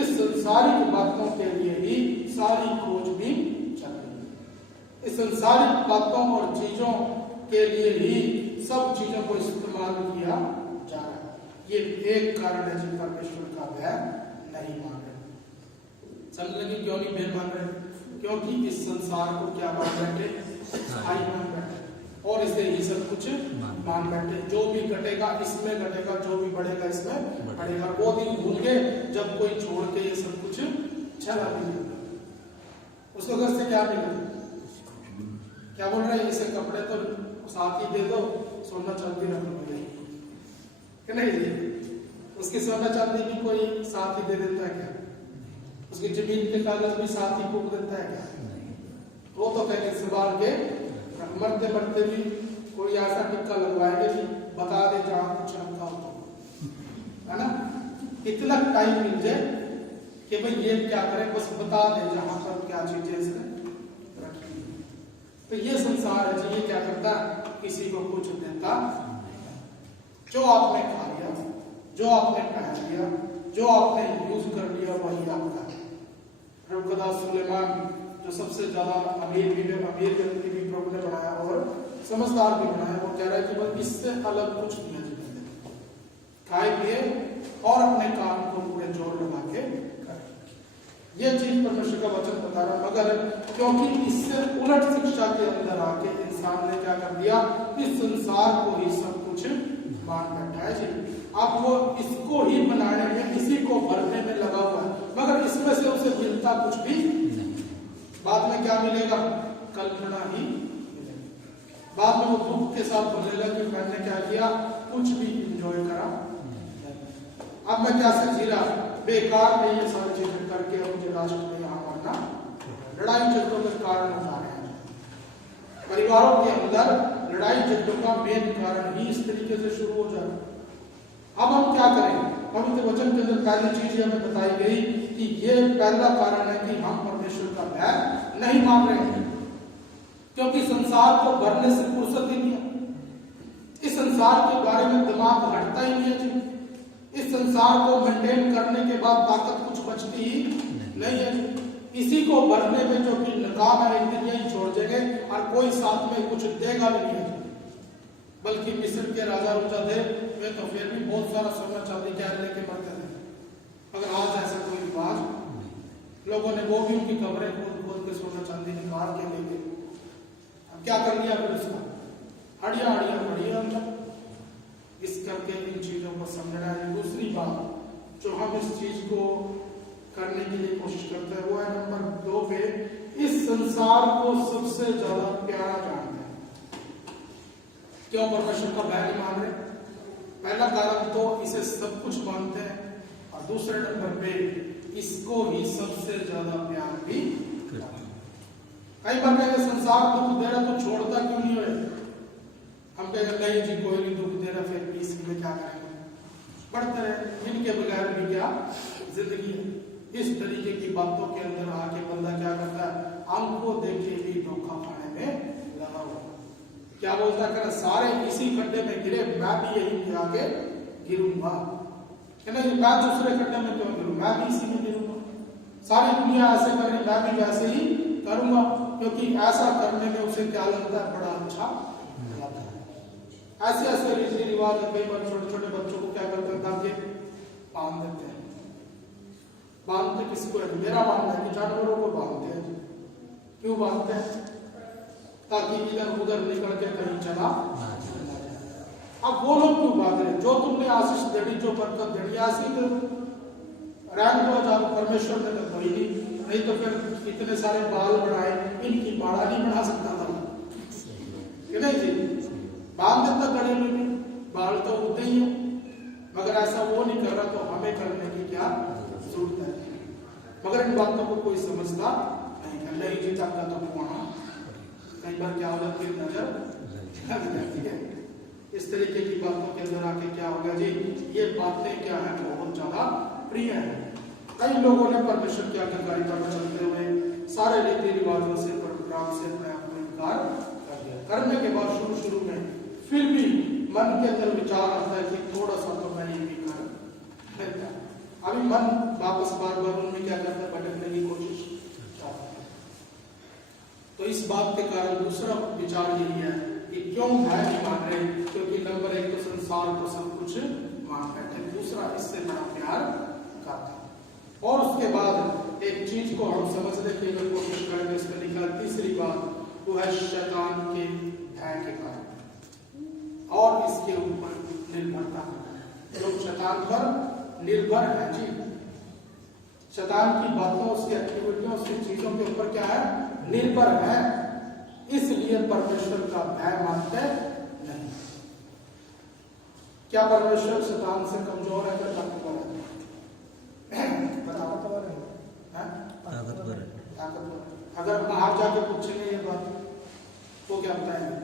इस संसारिक बातों के लिए ही सारी खोजबीन चल रही है, इस संसारिक बातों और चीजों के लिए ही सब चीजों को इस्तेमाल किया जा रहा है। ये एक कारण है जिन परमेश्वर का भय नहीं मान रहे। समझ लगी क्यों नहीं भय मान रहे, क्योंकि इस संसार को क्या मान बैठे, स्थायी मान बैठे और इसे ही सब कुछ मान बैठे, जो भी घटेगा इसमें घटेगा, जो भी बढ़ेगा इसमें बढ़ेगा। वो दिन भूल गए जब कोई छोड़ के ये सब कुछ चला भी गया, उसको घर से क्या मिला, क्या बोल रहे हैं, इसे कपड़े तो साथ ही दे दो, सोना चांदी रख लो, कि नहीं, उसकी सोना चांदी भी कोई साथ ही दे देता है क्या, उसकी जमीन के कागज भी साथ ही फूक देता है क्या, वो तो कहेंगे संभाल के मरते मरते भी कोई ऐसा टिक्का लगवाएंगे कि बता दे जहां कुछ रखा हो तो, है ना, इतना टाइम मिल जाए कि भाई ये क्या करें, बस बता दे जहां पर क्या चीजें इसने रखी। तो ये संसार है जी, ये क्या करता है, किसी को कुछ देता, जो आपने खा लिया, जो आपने पहन लिया, जो आपने यूज कर लिया वही आपका है। रबकदा सुलेमान जो सबसे ज्यादा अमीर व्यक्ति भी प्रभु ने बनाया और समझदार भी बनाया, वो कह रहा है कि बस इससे अलग कुछ नहीं है जीवन में, खाए पिए और अपने काम को पूरे जोर लगा के करें। ये चीज परमेश्वर का वचन बता रहा, मगर क्योंकि इससे उलट शिक्षा के अंदर आके इंसान ने क्या कर दिया, इस संसार को ही सब कुछ मान बैठा है जी। अब वो इसको ही बनाने में, इसी को भरने में लगा हुआ है, मगर इसमें से उसे मिलता कुछ भी नहीं। बाद में क्या मिलेगा, कल्पना ही मिलेगी, बाद में वो दुख के साथ बोलेगा कि मैंने क्या किया, कुछ भी इंजॉय करा, अब मैं क्या से जी रहा, बेकार में ये सारी चीजें करके मुझे राष्ट्र में यहाँ मरना, लड़ाई झगड़ों के कारण होता है। परिवारों के अंदर लड़ाई झगड़ों का मेन कारण ही इस तरीके से शुरू हो जाए। अब हम क्या करें, पवित्र वचन के अंदर पहली चीज हमें बताई गई कि ये पहला कारण है कि हम परमेश्वर का भय नहीं मान रहे हैं, क्योंकि संसार को भरने से फुर्सत ही नहीं है, इस संसार के बारे में दिमाग हटता ही नहीं है जी, इस संसार को मेंटेन करने के बाद ताकत कुछ बचती ही नहीं है, इसी को भरने में जो कि नाकाम है, एक दिन यही छोड़ देंगे और कोई साथ में कुछ देगा भी नहीं है। बल्कि मिस्र के राजा रुजा थे, वे तो फिर भी बहुत सारा सोना चांदी क्या लेके मरते थे, मगर आज ऐसा कोई रिवाज, लोगों ने वो भी उनकी कब्रें खोद के सोना चांदी निकाल के ले गए। अब क्या कर लिया फिर उसका, हड़िया हड़िया बढ़िया अंदर, इस करके इन चीजों को समझना है। दूसरी बात जो हम इस चीज को करने के लिए कोशिश करते हैं वो है नंबर 2 पे, इस संसार को सबसे ज्यादा प्यारा जानते हैं। क्यों परमेश्वर का भय नहीं मान रहे, पहला कारण तो इसे सब कुछ मानते हैं, और दूसरे नंबर पे इसको ही सबसे ज्यादा प्यार भी करते हैं। कई बार कहेंगे संसार दुख दे रहा तो छोड़ता क्यों नहीं है, हम कहेंगे नहीं जी कोई नहीं दुख दे रहे, फिर भी इसी में क्या करेंगे, बढ़ते रहे, इनके बगैर भी क्या जिंदगी है। इस तरीके की बातों के अंदर आके बंदा क्या करता है, हमको देखे भी धोखा खाने में लगा हुआ। क्या बोलता है, सारे इसी खड्डे में गिरे, मैं भी यही में आके गिरूंगा, नहीं मैं दूसरे खड्डे में क्यों गिरूं, मैं भी इसी में गिरूंगा। सारी दुनिया ऐसे कर रही, मैं भी वैसे ही करूंगा, क्योंकि ऐसा करने में उसे क्या लगता है, बड़ा अच्छा लगता है। ऐसे ऐसे रीति रिवाज कई बार छोटे छोटे बच्चों को क्या करते हैं, धागे बांध देते हैं। बांधते किसको है, मेरा मानना है कि जानवरों को बांधते हैं। क्यों बांधते हैं, ताकि इधर उधर निकल के कहीं चला। अब वो लोग क्यों बांध रहे, जो तुमने आशीष देनी, जो बरकत देनी, ऐसी तो रैंक को जा परमेश्वर ने तो कोई नहीं तो फिर इतने सारे बाल बढ़ाए, इनकी बाड़ा नहीं बढ़ा सकता था कि नहीं जी, बांध देता गले में, बाल तो होते ही है, मगर ऐसा वो नहीं कर रहा, तो हमें करने की क्या जरूरत है। मगर इन बातों को कोई समझता नहीं जी, तक तो वहां कई बार क्या हो जाती है, नजर लग जाती है। इस तरीके की बातों के अंदर आके क्या होगा जी, ये बातें क्या है, बहुत ज्यादा प्रिय है। कई लोगों ने परमेश्वर की आज्ञाकारी पर चलते हुए सारे रीति रिवाजों से, परंपराओं से अपने आप को इनकार कर दिया। करने के बाद शुरू शुरू में फिर भी मन के अंदर विचार आता है कि थोड़ा सा तो मैं ये भी कर लेता, अभी मन वापस बार बार उनमें क्या करता है, भटकने की कोशिश करता है। तो इस बात के कारण दूसरा विचार यही है कि क्यों भय नहीं मान रहे, क्योंकि नंबर एक तो संसार को सब कुछ मान बैठे, दूसरा इससे बड़ा प्यार करता। और उसके बाद एक चीज को हम समझने की अगर कोशिश करेंगे, इसमें लिखा तीसरी बात, वो है शैतान के भय के कारण और इसके ऊपर निर्भरता। लोग शैतान पर निर्भर है जी, शैतान की बातों, उसकी एक्टिविटियों, उसकी चीजों के ऊपर क्या है, निर्भर है, इसलिए परमेश्वर का भय मानते नहीं। क्या परमेश्वर शैतान से कमजोर है, क्या ताकतवर है? ताकतवर। अगर बाहर जाके पूछेंगे ये बात तो क्या बताएंगे,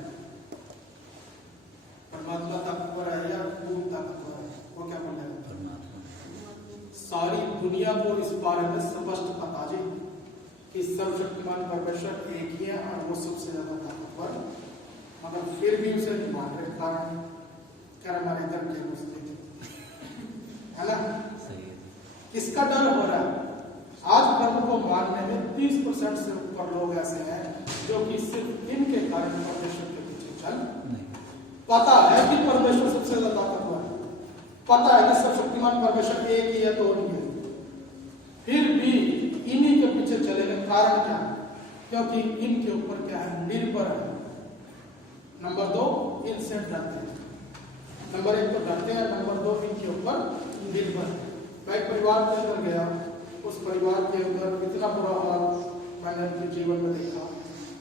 परमात्मा ताकतवर है या भूत ताकतवर है, वो क्या बोलेगा? सारी दुनिया को इस बारे में स्पष्ट पता जी कि सर्वशक्तिमान परमेश्वर एक ही है और वो सबसे ज्यादा ताकतवर, मगर फिर भी उसे नहीं मान रहे। कारण क्या, हमारे धर्म के मुस्लिम है ना, किसका डर हो रहा है? आज प्रभु को मानने में 30% से ऊपर लोग ऐसे हैं जो कि सिर्फ इनके कारण परमेश्वर के पीछे चल नहीं, पता है कि परमेश्वर सबसे ज्यादा ताकतवर है, पता है कि सर्वशक्तिमान परमेश्वर एक ही है, तो नहीं है, फिर भी इन्हीं के पीछे चलेंगे। कारण क्या? क्योंकि इनके ऊपर क्या है, निर्भर है। नंबर 2, इनसे डरते हैं। नंबर 1 तो डरते हैं, नंबर 2 इनके ऊपर निर्भर है। मैं एक परिवार के अंदर गया, उस परिवार के अंदर इतना बुरा हाल मैंने अपने जीवन में देखा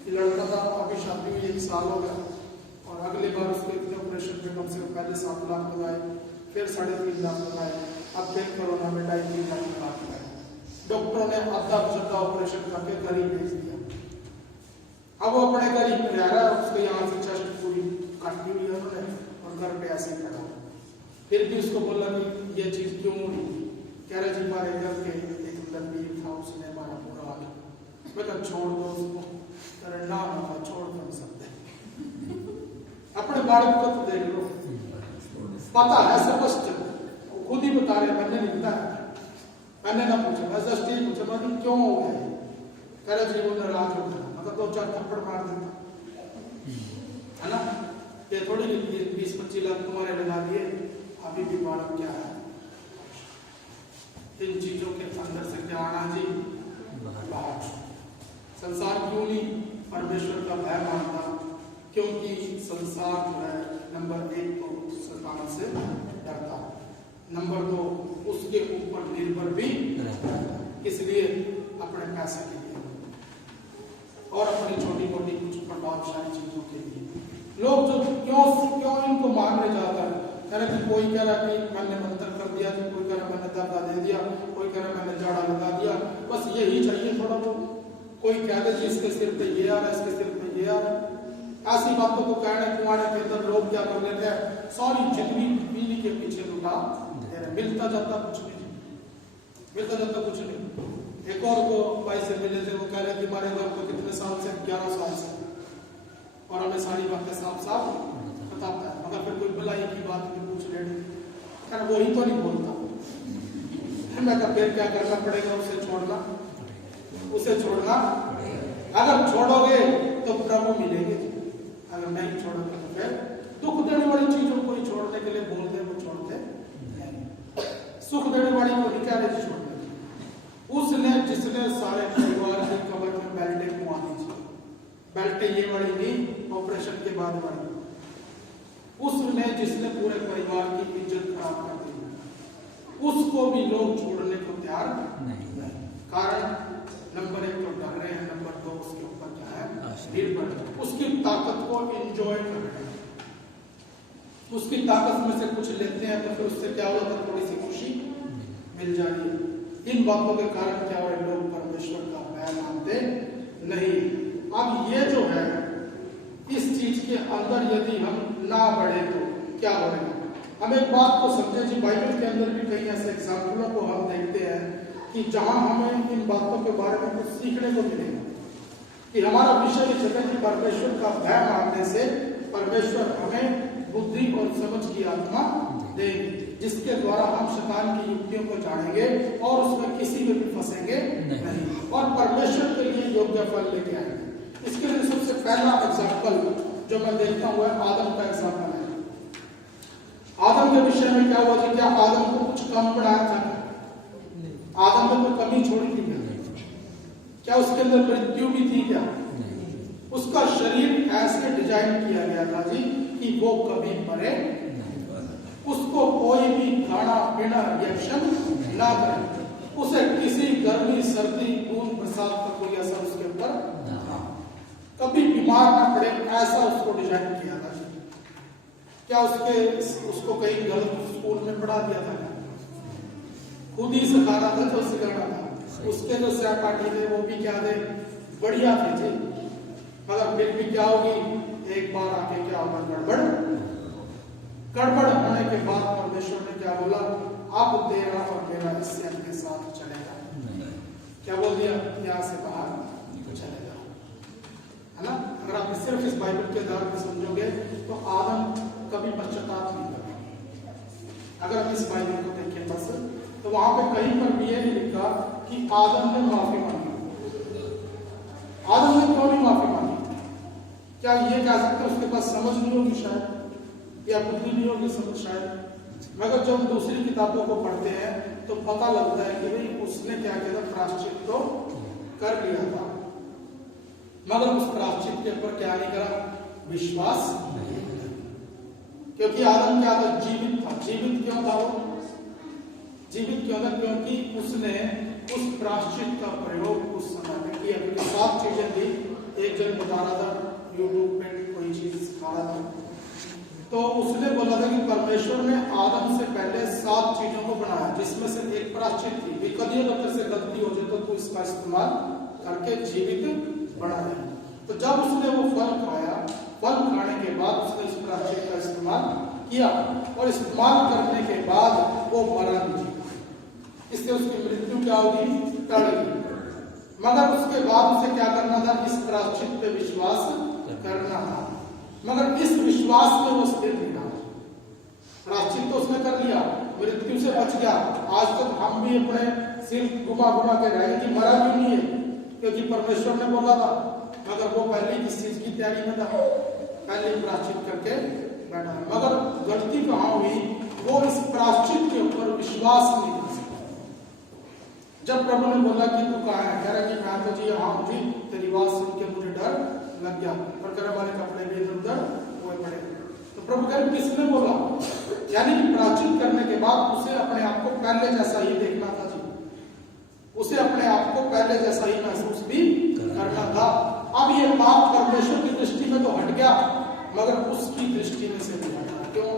कि लड़का था, अभी शादी हुई 1 साल हो गया और अगली बार उसको इतने ऑपरेशन पे कम से कम पहले 7 लाख लगाए, फिर 3.5 लाख लगाए, अब फिर कोरोना में 2.5-3 लाख लगाए। डॉक्टरों ने आधा पचहत्तर ऑपरेशन करके घर ही भेज दिया। अब वो अपने घर ही रह रहा है, उसको यहाँ से चेस्ट पूरी काटी हुई है उन्होंने और घर पे ऐसे खड़ा। फिर भी उसको बोला कि ये चीज क्यों हुई, कह रहे जी हमारे घर के एक लंबी था, उसने हमारा पूरा हाल, मैं कहा छोड़ दो उसको, अरे ना ना छोड़ नहीं सकते, अपने बालक को तो देख लो, पता है स्पष्ट, खुद ही बता रहे, मैंने नहीं बताया, मैंने ना पूछा, मैं जस्ट ही पूछा मैं क्यों हो गया, कह रहे जी वो नाराज हो गया, मतलब 2-4 थप्पड़ मार देता है ना, ये थोड़ी 20-25 लाख तुम्हारे लगा दिए, अभी भी बालक क्या है, इन चीजों के अंदर से क्या आना जी, बाहर। संसार क्यों नहीं परमेश्वर का भय मानता, क्योंकि संसार जो है नंबर 1 तो शैतान से डरता, नंबर 2 उसके ऊपर निर्भर भी रहता, इसलिए अपने पैसे के लिए और अपनी छोटी मोटी कुछ प्रभावशाली चीजों के लिए लोग जो क्यों इनको मारने जाता है। कह रहे कि कोई कह रहा कि मैंने मंत्र कर दिया, कोई कह रहा मैंने दर्दा दे दिया, कोई कह रहा मैंने जाड़ा लगा दिया, बस यही चाहिए थोड़ा बहुत। कोई कह दे इसके सिर पे ये आ रहा है, इसके सिर पे ये आ रहा है, ऐसी बातों को कहने कुआने के अंदर लोग क्या कर लेते हैं, सारी जिंदगी बिजली के पीछे लुटा दे रहे, मिलता जाता कुछ नहीं, मिलता जाता कुछ नहीं। एक और को भाई से मिले थे, वो कह रहे थे हमारे घर को कितने साल से, 11 साल से, और हमें सारी बातें साफ साफ बताता है, मगर फिर कोई भलाई की बात भी पूछ लेनी, खैर वही तो नहीं बोलता। मैं कहा फिर क्या करना पड़ेगा, उसे छोड़ना, उसे छोड़ना। अगर छोड़ोगे तो प्रभु मिलेंगे, अगर नहीं छोड़ोगे तो फिर दुख देने वाली चीजों को ही छोड़ने के लिए बोलते, वो छोड़ते नहीं। सुख देने वाली को निकाले छोड़ते। उसने जिसने सारे परिवार की कमर में बेल्टें कुआ दी, बेल्टें ये वाली नहीं, ऑपरेशन के बाद वाली, उसने जिसने पूरे परिवार की इज्जत खराब कर दी, उसको भी लोग छोड़ने को तैयार नहीं। कारण नंबर 1 तो डर रहे हैं, नंबर 2 उसके ऊपर क्या है, निर्भर, उसकी ताकत को एंजॉय कर रहे हैं, उसकी ताकत में से कुछ लेते हैं तो फिर उससे क्या होता है, थोड़ी सी खुशी मिल जाती है। इन बातों के कारण क्या हुआ, लोग परमेश्वर का भय मानते नहीं। अब ये जो है, इस चीज के अंदर यदि हम ना बढ़े तो क्या बढ़ेगा। हम एक बात को समझे जी, बाइबल के अंदर भी कई ऐसे एग्जाम्पलों को हम देखते हैं कि जहां हमें इन बातों के बारे में कुछ सीखने को मिलेगा, कि हमारा विषय ये चले कि परमेश्वर का भय मानने से परमेश्वर हमें बुद्धि और समझ की आत्मा देंगे, जिसके द्वारा हम शैतान की युक्तियों को जानेंगे और उसमें किसी में भी फंसेंगे नहीं, और परमेश्वर के लिए योग्य फल लेके आएंगे। इसके लिए सबसे पहला एग्जाम्पल जो मैं देखता हूँ आदम का एग्जाम्पल है। आदम के विषय में क्या हुआ जी, क्या आदम को कुछ कम बढ़ाया था, आदम में कोई कमी छोड़ी थी क्या, उसके अंदर मृत्यु भी थी क्या, उसका शरीर ऐसे डिजाइन किया गया था जी कि वो कभी मरे, उसको कोई भी खाना पीना रिएक्शन ना करे, उसे किसी गर्मी सर्दी धूप बरसात का कोई असर उसके ऊपर कभी बीमार ना पड़े, ऐसा उसको डिजाइन किया था। क्या उसको कहीं गलत स्कूल में पढ़ा दिया था, खुद ही सिखाना था जो सिखाना था, उसके जो सहपाठी थे वो भी क्या थे, बढ़िया थे जी, मगर फिर भी क्या होगी, एक बार आके क्या होगा, गड़बड़ होने के बाद परमेश्वर ने क्या बोला, अब तेरा और मेरा इससे के साथ चलेगा, क्या बोल दिया, यहाँ से बाहर चलेगा, है ना। अगर आप सिर्फ इस बाइबल के आधार पर समझोगे तो आदम कभी पश्चाताप नहीं करता। अगर हम इस बाइबल को देखें बस, तो वहां पे कहीं पर भी ये नहीं लिखा कि आदम ने माफी मांगी। आदम ने क्यों नहीं माफी मांगी, क्या ये कह सकते उसके पास समझ नहीं होगी शायद, या बुद्धि नहीं होगी समझ शायद, मगर जब दूसरी किताबों को पढ़ते हैं तो पता लगता है कि भाई उसने क्या किया था, प्रायश्चित तो कर लिया था, मगर उस प्रायश्चित के ऊपर क्या नहीं करा, विश्वास नहीं, क्योंकि आदम क्या था, जीवित था। जीवित क्यों था वो, जीवित क्यों था, क्योंकि उसने उस प्रायश्चित का प्रयोग उस समय में किया, क्योंकि 7 चीजें थी, एक जन बता रहा था यूट्यूब पे कोई चीज सिखा रहा था, तो उसने बोला था कि परमेश्वर ने आदम से पहले 7 चीजों को बनाया, जिसमें से एक प्रायश्चित थी, कभी अगर से गलती हो जाए तो तू इसका इस्तेमाल करके जीवित बना दे। तो जब उसने वो फल खाया, फल खाने के बाद उसने इस प्रायश्चित का इस्तेमाल किया, और इस्तेमाल करने के बाद वो मरा नहीं, इससे उसकी मृत्यु क्या होगी, टल गई, मगर उसके बाद उसे क्या करना था, इस प्रायश्चित पे विश्वास करना था, मगर इस विश्वास में वो स्थिर नहीं रहा। प्रायश्चित तो उसने कर लिया, मृत्यु से बच गया। आज तक हम भी अपने सिर घुमा घुमा के रहे कि मरा क्यों नहीं है, क्योंकि परमेश्वर ने बोला था, मगर वो पहले किस चीज की तैयारी में था, पहले प्रायश्चित करके बैठा, मगर गलती कहाँ हुई, वो इस प्रायश्चित के ऊपर विश्वास नहीं कर सका। जब प्रभु ने बोला कि तू कहाँ है, कह रहा कि मैं तो जी यहाँ हूँ जी, तेरी बात सुन के मुझे डर लग गया, और कह वाले कपड़े भी इधर उधर हुए पड़े। तो प्रभु कह रहे किसने बोला, यानी कि प्रायश्चित करने के बाद उसे अपने आप को पहले जैसा ही देखना था जी, उसे अपने आप को पहले जैसा ही महसूस भी करना था। अब ये बात परमेश्वर की दृष्टि में तो हट गया, मगर उसकी दृष्टि में से नहीं हटा। क्यों,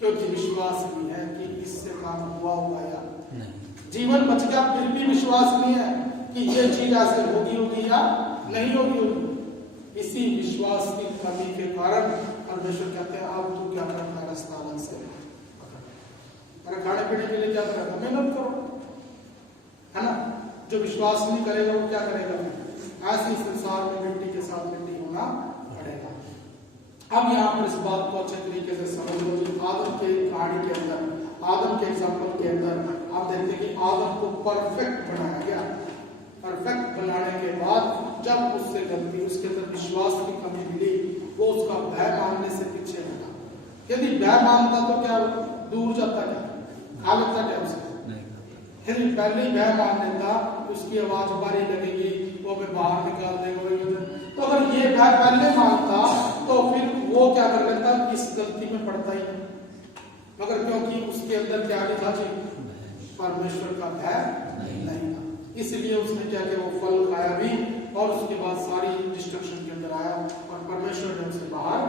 क्योंकि विश्वास नहीं है कि इससे काम हुआ होगा या नहीं। जीवन बच गया, फिर भी विश्वास नहीं है कि ये चीज ऐसे होगी या नहीं होगी। इसी विश्वास की कमी के कारण परमेश्वर कहते हैं अब तू क्या करना है, रास्ता अलग से अरे खाने पीने के लिए क्या करेगा, मेहनत करो, है ना। जो विश्वास नहीं करेगा वो क्या करेगा, ऐसे ही संसार में मिट्टी के साथ मिट्टी होना पड़ेगा। अब यहाँ पर इस बात को अच्छे तरीके से समझ लो कि आदम के कहानी के अंदर, आदम के एग्जाम्पल के अंदर आप देखते हैं कि आदम को परफेक्ट बनाया गया। परफेक्ट बनाने के बाद जब उससे गलती, उसके अंदर विश्वास की कमी मिली, वो उसका भय मानने से पीछे हटा। यदि भय मानता तो क्या दूर जाता, क्या खा लेता क्या उसे, यदि पहले ही भय मान लेता उसकी आवाज बारी लगेगी, वो हमें बाहर निकाल देगा। तो अगर ये भय पहले मानता तो फिर वो क्या कर लेता, इस गलती में पड़ता ही नहीं। मगर क्योंकि उसके अंदर क्या नहीं था जी, परमेश्वर का भय नहीं था, इसलिए उसने क्या किया, वो फल खाया भी और उसके बाद सारी डिस्ट्रक्शन के अंदर आया और परमेश्वर ने उसे बाहर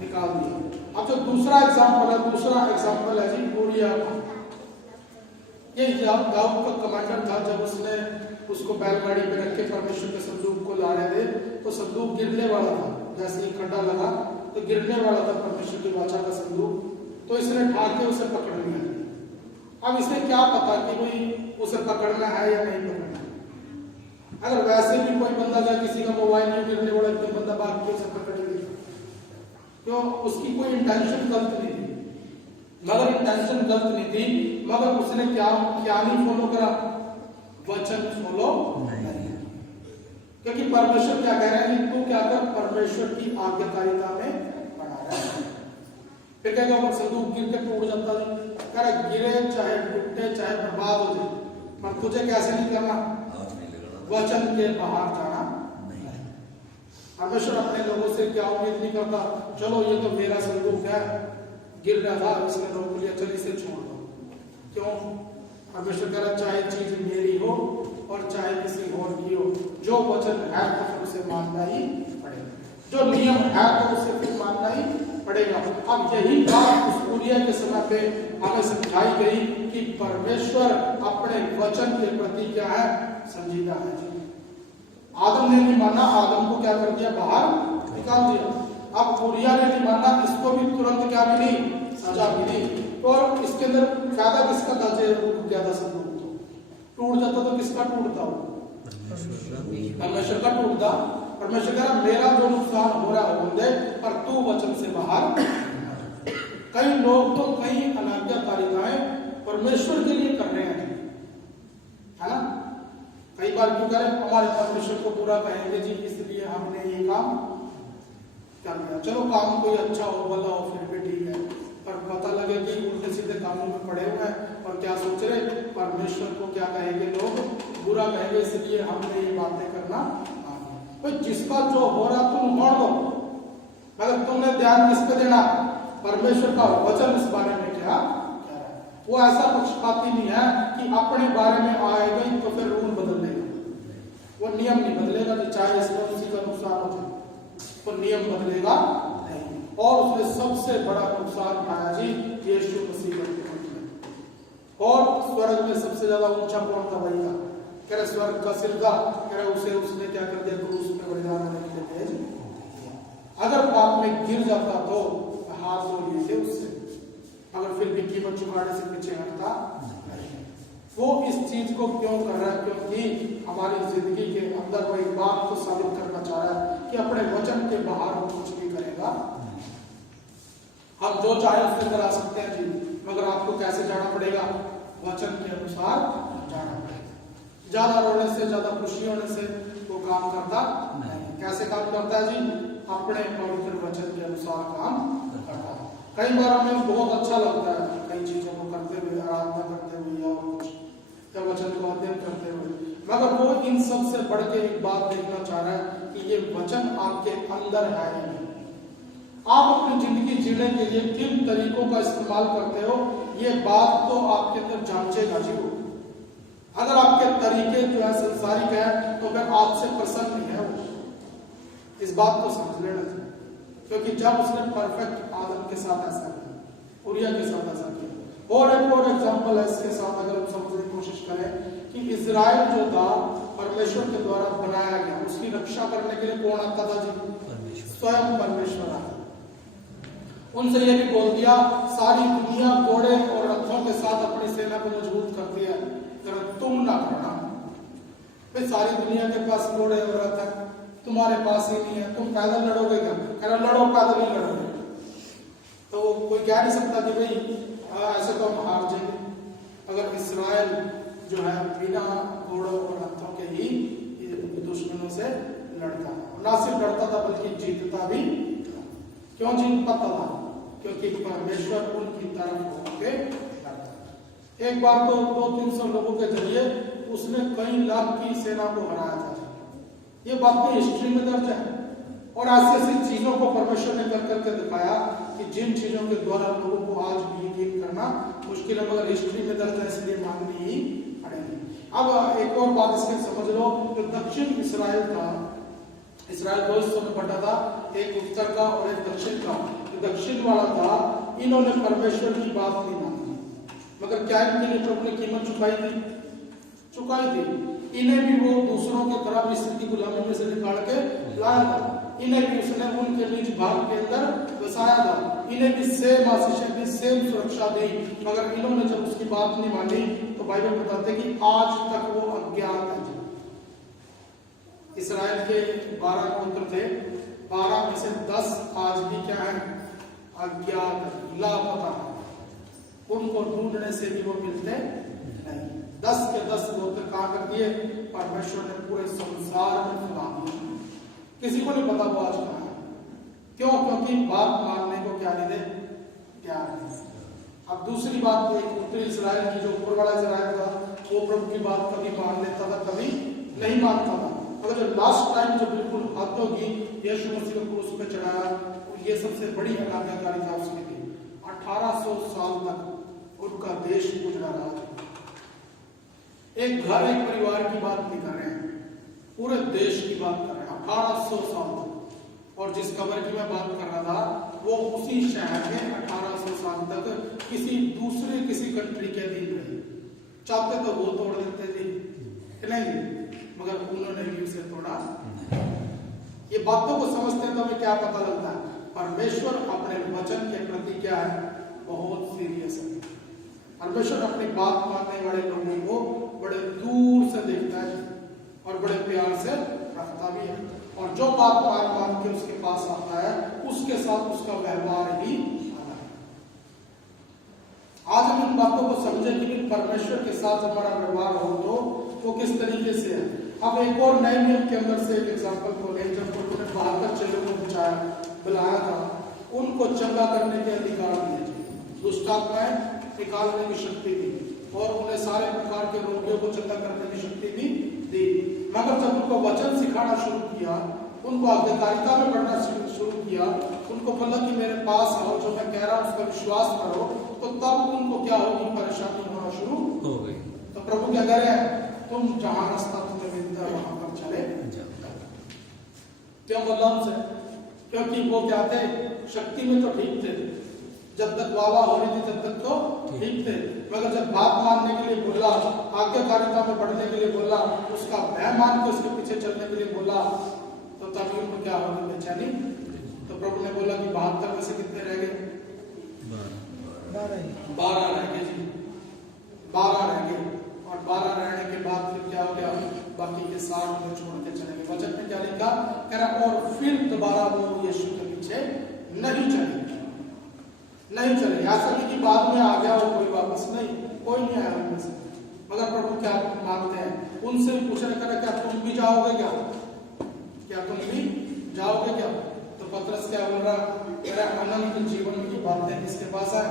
निकाल दिया। अब जो दूसरा एग्जाम्पल है जी ऊरिया। ये दाऊद का कमांडर था, जब उसने उसको बैलगाड़ी पे रख के परमेश्वर के संदूक को ला रहे थे तो संदूक गिरने वाला था, जैसे ही खड्डा लगा तो गिरने वाला था परमेश्वर की वाचा का संदूक, तो इसने ठाक के उसे पकड़ लिया। अब इसे क्या पता कि भाई उसे पकड़ना है या नहीं पकड़ना। अगर वैसे भी कोई बंदा जाए, किसी का मोबाइल नहीं गिरने वाला, कोई बंदा भाग के उसे पकड़ लिया, तो उसकी कोई इंटेंशन गलत नहीं थी, मगर इंटेंशन गलत नहीं थी, मगर उसने क्या नहीं फॉलो करा, वचन फॉलो नहीं। क्योंकि परमेश्वर क्या कह रहे हैं, तू क्या कर, परमेश्वर की आज्ञाकारिता में बना रहा। फिर क्या कहूँ, संदूक गिर के टूट जाता है, कह रहा गिरे चाहे टूटे चाहे बर्बाद हो जाए, पर तुझे कैसे नहीं करना, वचन के बाहर जाना नहीं। परमेश्वर अपने लोगों से क्या उम्मीद नहीं करता, चलो ये तो मेरा संदूक है, गिर रहा था इसने रोक लिया, चल इसे छोड़ दो। क्यों, परमेश्वर कह रहा चाहे चीज मेरी हो और चाहे किसी और की हो, जो वचन है तो फिर उसे मानना ही पड़ेगा, जो नियम है तो उसे फिर मानना ही पड़ेगा। अब यही बात उस ऊरिया के समय पे हमें समझाई गई कि परमेश्वर अपने वचन के प्रति क्या है, संजीदा है। आदम ने नहीं माना, आदम को क्या कर दिया, बाहर निकाल दिया। अब ऊरिया ने नहीं माना, इसको भी तुरंत क्या मिली, सजा मिली। और इसके अंदर फायदा किसका था, ज्यादा संदूक तो टूट जाता तो किसका टूटता, परमेश्वर का टूटता। परमेश्वर कह रहा मेरा जो नुकसान हो रहा है पर तू वचन से बाहर। कई लोग तो कई अनाज्ञाकारिताएं परमेश्वर के लिए कर रहे हैं, है ना। कई बार क्यों करें, हमारे परमेश्वर को बुरा कहेंगे जी, इसलिए हमने ये काम कर लिया। चलो काम कोई अच्छा हो, भला हो, फिर भी ठीक है, पर पता लगे कि उल्टे सीधे कामों में पड़े हुए हैं और क्या सोच रहे, परमेश्वर को क्या कहेंगे लोग, बुरा कहेंगे, इसलिए हमने ये बातें करना। तो जिसका जो हो रहा तुम मोड़ दो, मगर तुमने ध्यान किस पे देना, परमेश्वर का वचन इस बारे में क्या कह रहा है। वो ऐसा पक्षपाती नहीं है कि अपने बारे में आएगा ही तो फिर रूल बदल देगा, वो नियम नहीं बदलेगा कि चाहे इसमें उसी का नुकसान हो जाए, वो नियम बदलेगा नहीं। और उसने सबसे बड़ा नुकसान उठाया जी यीशु मसीह के में। और स्वर्ग में सबसे ज्यादा ऊंचा कौन था, वही था, कह रहे स्वर्ग का सिर था, कह रहे उसे उसने क्या कर दिया, क्रूस पे बलिदान होने के लिए भेज दिया। अगर पाप में गिर जाता तो हाथ धो लिए थे उससे, अगर फिर भी कीमत चुकाने से पीछे हटता नहीं। वो इस चीज को क्यों कर रहा है, क्योंकि हमारी जिंदगी के अंदर वो एक बात को साबित करना चाह रहा है कि अपने वचन के बाहर वो कुछ भी करेगा। हम जो चाहे उसके अंदर आ सकते हैं जी, मगर आपको कैसे जाना पड़ेगा, वचन के अनुसार जाना पड़ेगा। ज्यादा रोने से, ज्यादा खुशी होने से वो काम करता नहीं। कैसे काम करता है जी, अपने पवित्र वचन के अनुसार काम करता है। कई बार हमें बहुत अच्छा लगता है कई चीजों को करते हुए, आराधना करते हुए या कुछ या वचन को अध्ययन करते हुए, मगर वो इन सब से बढ़ के एक बात देखना चाह रहा है कि ये वचन आपके अंदर है या नहीं। आप अपनी जिंदगी जीने के लिए किन तरीकों का इस्तेमाल करते हो, ये बात तो आपके अंदर जांचेगा जी। अगर आपके तरीके जो है संसारिक है तो फिर आपसे प्रसन्न नहीं है वो, इस बात को समझ लेना चाहिए। क्योंकि जब उसने परफेक्ट आदम के साथ ऐसा किया, उरिया के साथ ऐसा किया। और एक और एग्जांपल है इसके साथ, अगर हम समझने की कोशिश करें कि इजराइल जो था परमेश्वर के द्वारा बनाया गया, उसकी रक्षा करने के लिए कौन आता था जी, स्वयं परमेश्वर आए। उनसे ये भी बोल दिया, सारी दुनिया घोड़े और रथों के साथ अपनी सेना को मजबूत करती है, तुम ना करना। भाई सारी दुनिया के पास घोड़े और रथ है, तुम्हारे पास ही नहीं है, तुम पैदल लड़ोगे क्या? कह रहा लड़ो, पैदल ही लड़ोगे। तो कोई कह नहीं सकता कि भाई ऐसे तो हम हार जाएंगे। अगर इस्राएल जो है बिना घोड़ों और रथों के ही दुश्मनों से लड़ता, ना सिर्फ लड़ता था बल्कि जीतता भी। क्यों जीत पाता था? क्योंकि परमेश्वर उनकी तरफ होके लड़ता। एक बार तो 200-300 लोगों के जरिए उसने कई लाख की सेना को हराया था। ये बात तो हिस्ट्री में दर्ज है। और ऐसी ऐसी चीजों को परमेश्वर ने कर करके दिखाया कि जिन चीजों के द्वारा लोगों को आज भी यकीन करना मुश्किल है, मगर हिस्ट्री में दर्ज है, इसलिए माननी ही पड़ेगी। अब एक और बात इसमें समझ लो, जो दक्षिण इसराइल था, इसराइल 2 हिस्सों में बटा था, एक उत्तर का और एक दक्षिण का। जो दक्षिण वाला था, इन्होंने परमेश्वर की बात नहीं मानी, मगर क्या इनके लिए प्रभु ने कीमत चुकाई थी। इन्हें भी वो दूसरों की तरह मिस्र की गुलामी में से निकाल के लाया था। इन्हें भी उसने उनके निज भाग के अंदर बसाया था। इन्हें भी सेम आशीषें दी, सेम सुरक्षा दी, मगर इन्होंने जब उसकी बात नहीं मानी तो बाइबल बताते कि आज तक वो अज्ञात है। इसराइल के 12 गोत्र थे, 12 में से 10 आज भी क्या है? अज्ञात, लापता है। उनको ढूंढने से भी वो मिलते नहीं। 10 के 10 गोत्र कहां कर दिए? परमेश्वर ने पूरे संसार में फैला दिया, किसी को नहीं पता वो आज कहां है। क्यों? क्योंकि बात मानने को क्या नहीं दे, प्यार नहीं। अब दूसरी बात, एक उत्तरी इसराइल की, जो ऊपर वाला इसराइल था, वो प्रभु की बात कभी मान लेता था, कभी नहीं मानता था। मगर जो लास्ट टाइम जो बिल्कुल हद होगी, यीशु मसीह को क्रूस पे चढ़ाया, ये सबसे बड़ी आज्ञाकारी था उसके लिए। 1800 साल तक उनका देश गुजरा रहा। एक घर, एक परिवार की बात नहीं कर रहे हैं, पूरे देश की बात कर रहे हैं, 1800 साल तक। और जिस कब्र की मैं बात कर रहा था, वो उसी शहर में 1800 साल तक किसी कंट्री के अधीन रहे। चाहते तो वो तोड़ देते थे कि नहीं, मगर उन्होंने भी उसे तोड़ा। ये बातों को समझते हैं तो हमें क्या पता लगता है? परमेश्वर अपने वचन के प्रति क्या है? बहुत सीरियस है। परमेश्वर अपनी बात मानने वाले लोगों को बड़े दूर से देखता है और बड़े प्यार से रखता भी है। और जो बात मान के उसके पास आता है, उसके साथ उसका व्यवहार ही आता है। आज हम इन बातों को समझे कि परमेश्वर के साथ हमारा व्यवहार हो तो वो किस तरीके से है। अब एक और नए नियम के अंदर से एक एग्जाम्पल को लें। जब उन्होंने 72 चेलों को बुलाया था, उनको चंगा करने के अधिकार दिए, दुष्टात्माएं निकालने की शक्ति दी, और उन्हें सारे प्रकार के रोगियों को चंगा करने की शक्ति भी दी। मगर जब उनको वचन सिखाना शुरू किया, उनको आज्ञाकारिता में बढ़ना शुरू किया, उनको बोला कि मेरे पास आओ, जो मैं कह रहा हूं उसका विश्वास करो, तो तब उनको क्या होगी? परेशानी होना शुरू हो गई। तो प्रभु क्या कह रहे हैं? तुम जहां रास्ता तुम्हें मिलता है वहां पर चले जाओ। क्यों बोला उनसे? क्योंकि वो क्या थे? शक्ति में तो ठीक थे, जब तक वावा हो रही थी तब तक तो ठीक थे, मगर जब बात मानने के लिए बोला, आज्ञाकारिता में बढ़ने के लिए बोला, उसका भय मान के उसके पीछे चलने के लिए बोला, तो तभी उनको क्या होगी? बेचैनी। तो प्रभु ने बोला कि 72 में से कितने रह गए? 12 रह गए जी, 12 रह गए। और 12 रहने के बाद फिर क्या हो गया? बाकी के 60 को छोड़ के चले गए। वचन में क्या लिखा? कह रहा और फिर दोबारा वो यीशु के पीछे नहीं चले। ऐसा नहीं कि बाद में आ गया और कोई वापस नहीं, कोई नहीं आया उनमें से। मगर प्रभु क्या मानते हैं? उनसे भी पूछने का, क्या तुम भी जाओगे? क्या तुम भी जाओगे क्या? तो पतरस क्या बोल रहा? मेरा अनंत जीवन की बातें किसके पास है?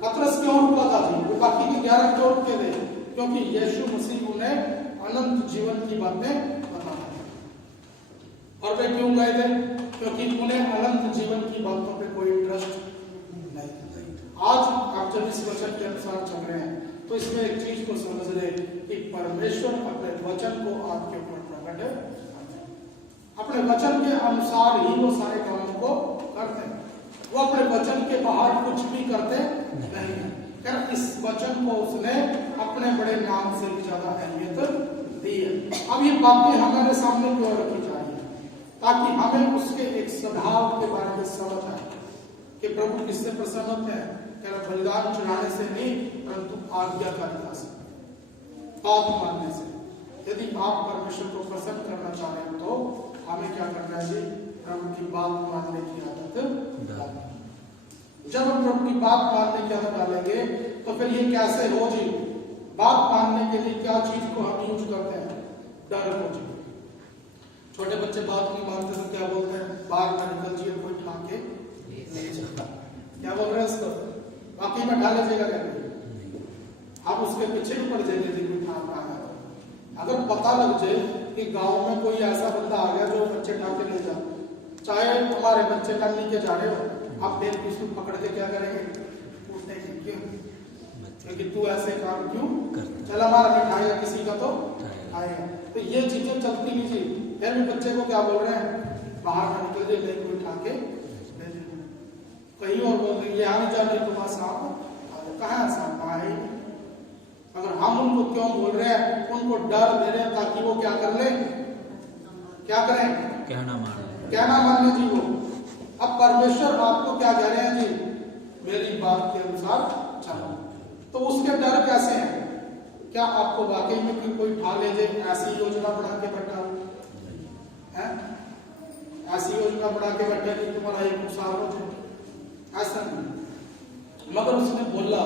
पतरस क्यों रुका था जी? वो बाकी के 11 क्यों रुके थे? क्योंकि यीशु मसीह उन्हें अनंत जीवन की बातें बताते। और वे क्यों गए थे? क्योंकि उन्हें अनंत जीवन की बातों पे कोई इंटरेस्ट नहीं। आज आप जब इस वचन के अनुसार चल रहे हैं, तो इसमें एक चीज को समझ रहे कि परमेश्वर अपने वचन को आपके ऊपर प्रकट करते हैं। अपने वचन के अनुसार ही वो सारे कामों को करते हैं। वो अपने वचन के बाहर कुछ भी करते नहीं। कर इस वचन को उसने अपने बड़े नाम से भी ज्यादा अहमियत दी है। अब ये बातें हमारे सामने क्यों रखी जा रही है? ताकि हमें उसके एक स्वभाव के बारे में समझ आए कि प्रभु किससे प्रसन्न होते हैं। केवल बलिदान चढ़ाने से नहीं, परंतु आज्ञाकारिता से, बात मानने से। यदि आप परमेश्वर को प्रसन्न करना चाह रहे हैं तो हमें क्या करना है जी? प्रभु की बात मानने की आदत डालें। जब हम प्रभु की बात मानने की आदत डालेंगे तो फिर ये कैसे हो जी? बात मानने के लिए क्या चीज को हम यूज करते हैं? डर को जी। छोटे बच्चे बात नहीं मानते तो क्या बोलते हैं? बाहर में निकल जी, कोई उठा के ले जाता। क्या बोल रहे हैं इसको? वाकई में ढा लीजिएगा क्या? आप उसके पीछे भी पड़ जाएंगे जी, कोई ठाक रहा है। अगर पता लग जाए कि गांव में कोई ऐसा बंदा आ गया जो बच्चे ढा के ले जा, चाहे तुम्हारे बच्चे टहलने के जा रहे हो, आप फिर उसको पकड़ के क्या करेंगे? पूछेंगे क्यों? क्योंकि तू ऐसे काम क्यों? चला मार के खाएगा किसी का तो खाएगा। तो ये चीजें चलती नहीं जी। फिर भी बच्चे को क्या बोल रहे हैं? बाहर में निकल जाए, नहीं कोई उठा के ले जाए। कहीं और बोल रहे यहाँ नहीं जाने, तुम्हारा सांप कहाँ सांप आए। अगर हम उनको क्यों बोल रहे हैं? उनको डर दे रहे हैं ताकि वो क्या कर ले? क्या करें? कहना मान ले जी वो। अब परमेश्वर आपको क्या कह रहे हैं जी? मेरी बात के अनुसार चलो। तो उसके डर कैसे हैं? क्या आपको वाकई में कोई उठा ले जाए? ऐसी योजना बना के बैठा है, ऐसी योजना बना के बैठा कि तुम्हारा एक नुकसान हो जाए, ऐसा नहीं। मगर उसने बोला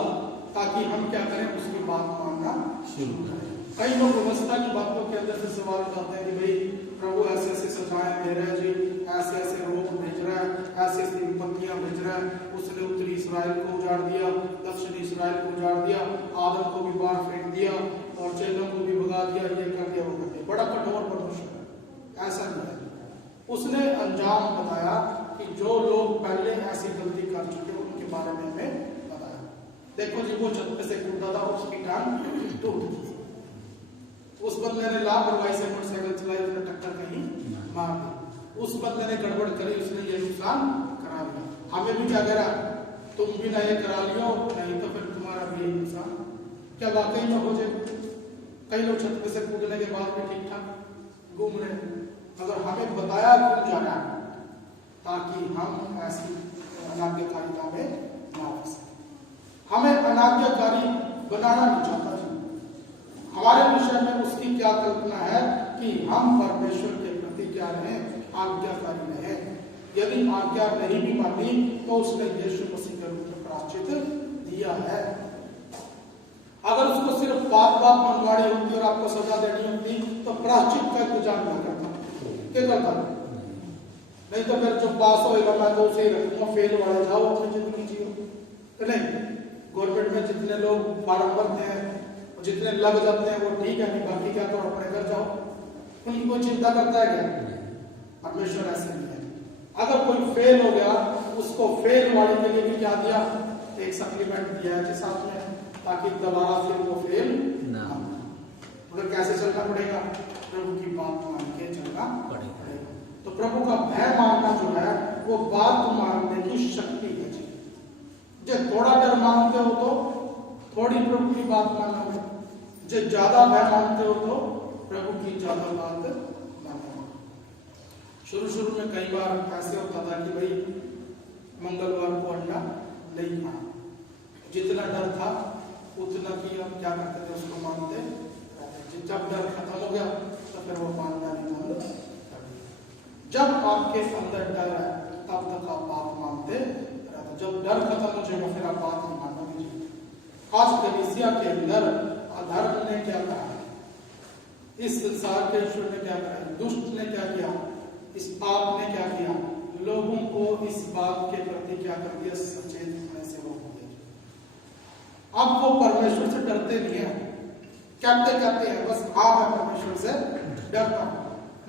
ताकि हम क्या करें? उसकी बात मानना शुरू करें। कई लोग व्यवस्था की बातों के अंदर से सवाल उठाते हैं कि भाई प्रभु ऐसे ऐसे सजाएं दे रहे हैं जी, ऐसे ऐसे रोग भेज रहा है, ऐसे ऐसी विपत्तियां भेज रहा है। उसने उत्तरी इस्राएल को उजाड़ दिया, दक्षिणी इस्राएल को उजाड़ दिया, आदम को भी बाहर फेंक दिया और चेलों को भी भगा दिया, ये कर दिया, वो कर दिया। बड़ा कठोर परमेश्वर है, ऐसा नहीं है। उसने अंजाम बताया कि जो लोग पहले ऐसी गलती कर चुके उनके बारे में हमें बताया। देखो जी, वो छत पे से कूदा था, उसकी टांग टूट गई। उस बंदे ने लापरवाही से मोटरसाइकिल चलाई, उसने टक्कर कहीं मार दी। उस बंदे ने गड़बड़ करी, उसने ये नुकसान करा दिया। हमें भी क्या करा? तुम भी ना ये करा लियो, नहीं तो फिर तुम्हारा भी यही नुकसान। क्या वाकई में हो जाए? कई लोग छत पे से कूदने के बाद भी ठीक ठाक घूम रहे, मगर हमें बताया क्यों जाना? ताकि हम ऐसी अनाज्ञाकारिता में ना फंसे। हमें अनाज्ञाकारी बनाना नहीं चाहता जी। हमारे विषय में उसकी क्या कल्पना है कि हम परमेश्वर के प्रति क्या रहें? आज्ञाकारी रहें। यदि आज्ञा नहीं भी मानी तो उसने यीशु मसीह के रूप में प्रायश्चित दिया है। अगर उसको सिर्फ बात मनवानी होती और आपको सजा देनी होती तो प्रायश्चित का इंतजाम ना करता, क्या करता? नहीं तो फिर जो पास होएगा मैं तो उसे ही रखूंगा, फेल वाले जाओ अपनी जिंदगी जियो। नहीं, गवर्नमेंट में जितने लोग फॉर्म भरते हैं, जितने लग जाते हैं वो ठीक है, नहीं बाकी क्या करो, अपने घर जाओ। उनकी कोई चिंता करता है क्या? परमेश्वर ऐसे नहीं है। अगर कोई फेल हो गया, उसको फेल वाले के लिए भी क्या दिया? एक सप्लीमेंट दिया है साथ में, ताकि दोबारा फिर वो फेल ना हो। मगर कैसे चलना पड़ेगा? प्रभु की बात मान के चलना पड़ेगा। तो प्रभु का भय मानना जो है वो बात मानने की शक्ति है। जब थोड़ा डर मानते हो तो थोड़ी प्रभु की बात मानो, जब ज्यादा भय मानते हो तो प्रभु की ज्यादा बात मानो। शुरू में कई बार ऐसे होता था कि भाई मंगलवार को अंडा नहीं खाना, जितना डर था उतना की हम क्या करते थे? उसको मानते रहते। जब डर खत्म हो गया तो फिर वो मानना नहीं बंद कर दिया। जब आपके अंदर डर है तब तक आप बात मानते रहते। जब डर खत्म हो जाएगा फिर आप बात नहीं मानोगे। आज कलीसिया के अंदर अधर्म ने क्या कहा? इस संसार के ईश्वर ने क्या कहा? दुष्ट ने क्या किया? इस पाप ने क्या किया? लोगों को इस बात के प्रति क्या कर दिया? सचेत होने से रोक दिया। अब वो परमेश्वर से डरते नहीं है, कहते हैं बस हाँ मैं परमेश्वर से डरता हूं,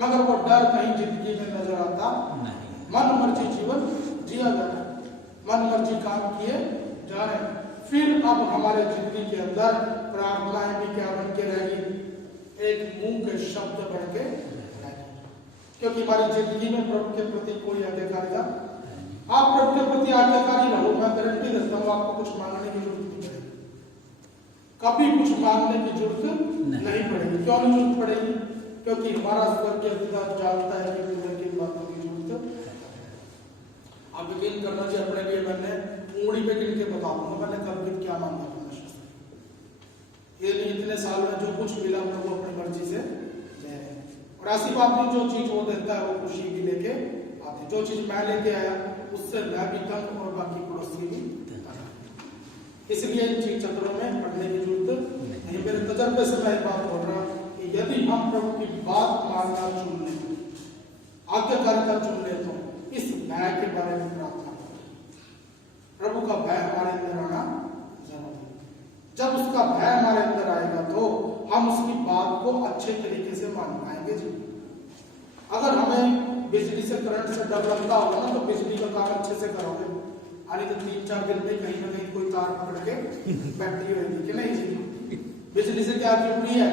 मगर वो डर कहीं जिंदगी में नजर आता नहीं। मन मर्जी जीवन जिया जा रहा है, मन मर्जी काम किए जा रहे हैं। फिर अब हमारे जिंदगी के अंदर प्रार्थनाएं भी क्या बन के रहेगी? एक मुंह के शब्द बढ़ के रहेगी, क्योंकि हमारी जिंदगी में प्रभु के प्रति कोई आज्ञाकारिता। आप प्रभु के प्रति आज्ञाकारी रहो, मैं गारंटी देता हूँ आपको कुछ मांगने की जरूरत नहीं पड़ेगी। कभी कुछ मांगने की जरूरत नहीं पड़ेगी। क्यों नहीं जरूरत पड़ेगी? क्योंकि हमारा स्वर्गीय पिता जानता है कि मुझे किन बातों की जरूरत है। आप यकीन करना चाहिए, अपने लिए मैंने उंगली पे गिन के बता दूंगा मैंने कब किन क्या मांगा परमेश्वर से। ये नहीं इतने साल में जो कुछ मिला प्रभु अपनी मर्जी से दे रहे। और ऐसी बात नहीं, जो चीज वो देता है वो खुशी भी लेके आती। जो चीज मैं लेके आया उससे मैं भी तंग और बाकी पड़ोसी भी। इसलिए इन चीज चक्रों में पढ़ने की जरूरत नहीं। मेरे तजर्बे से मैं बात बोल रहा कि यदि हम प्रभु की बात मानना चुन लें, आज्ञाकारिता चुन लें, तो इस भय के बारे में प्रार्थना करें। प्रभु का भय हमारे अंदर आना जरूरी है। जब उसका भय हमारे अंदर आएगा तो हम उसकी बात को अच्छे तरीके से मान पाएंगे जी। अगर हमें बिजली से करंट से डर लगता होगा ना, तो बिजली का काम अच्छे से करोगे। अरे तो 3-4 दिन में कहीं ना कहीं कोई तार पकड़ के बैटरी होगी कि नहीं जी। बिजली से क्या जरूरी है?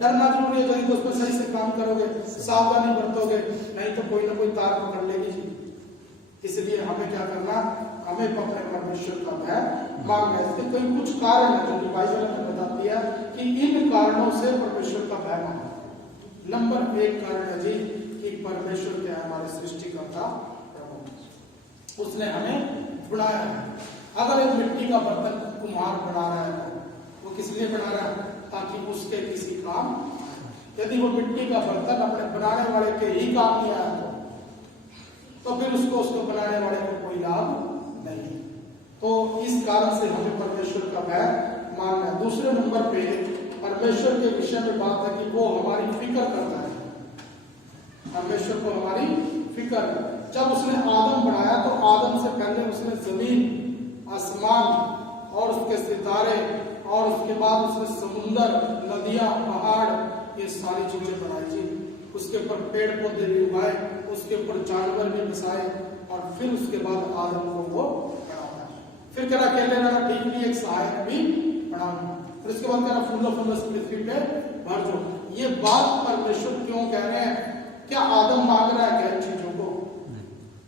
डरना जरूरी है। यदि उसमें सही से काम करोगे, सावधानी बरतोगे, नहीं तो कोई ना कोई तार पकड़ लेगी जी। इसलिए हमें क्या करना, हमें अपने परमेश्वर का भय मांगना है। इसके कोई कुछ कारण है जो बाइबल में बताती है कि इन कारणों से परमेश्वर का भय मांगना। नंबर 1 कारण है जी कि परमेश्वर क्या है, हमारे सृष्टिकर्ता प्रभु, उसने हमें बनाया है। अगर एक मिट्टी का बर्तन कुम्हार बना रहा है तो वो किस लिए बना रहा है? ताकि उसके किसी काम। यदि वो मिट्टी का बर्तन अपने बनाने वाले के ही काम नहीं आया तो फिर उसको बनाने वाले को कोई लाभ नहीं। तो इस कारण से हमें परमेश्वर का भय मानना है। दूसरे नंबर पे परमेश्वर के विषय में बात है कि वो हमारी फिक्र करता है। परमेश्वर को हमारी फिक्र, जब उसने आदम बनाया तो आदम से पहले उसने जमीन, आसमान और उसके सितारे, और उसके बाद उसने समुंदर, नदियां, पहाड़, ये सारी चीजें बनाई जी। उसके ऊपर पेड़ पौधे भी उगाए, उसके ऊपर जानवर भी बसाए, और फिर उसके बाद आदम को वो बनाता है। फिर कह रहा अकेले रहना ठीक नहीं, एक सहायक भी बनाऊंगा। फिर उसके बाद कह रहा फूलों पृथ्वी पे भर दो। ये बात परमेश्वर क्यों कह रहे हैं? क्या आदम मांग रहा है क्या इन चीजों को?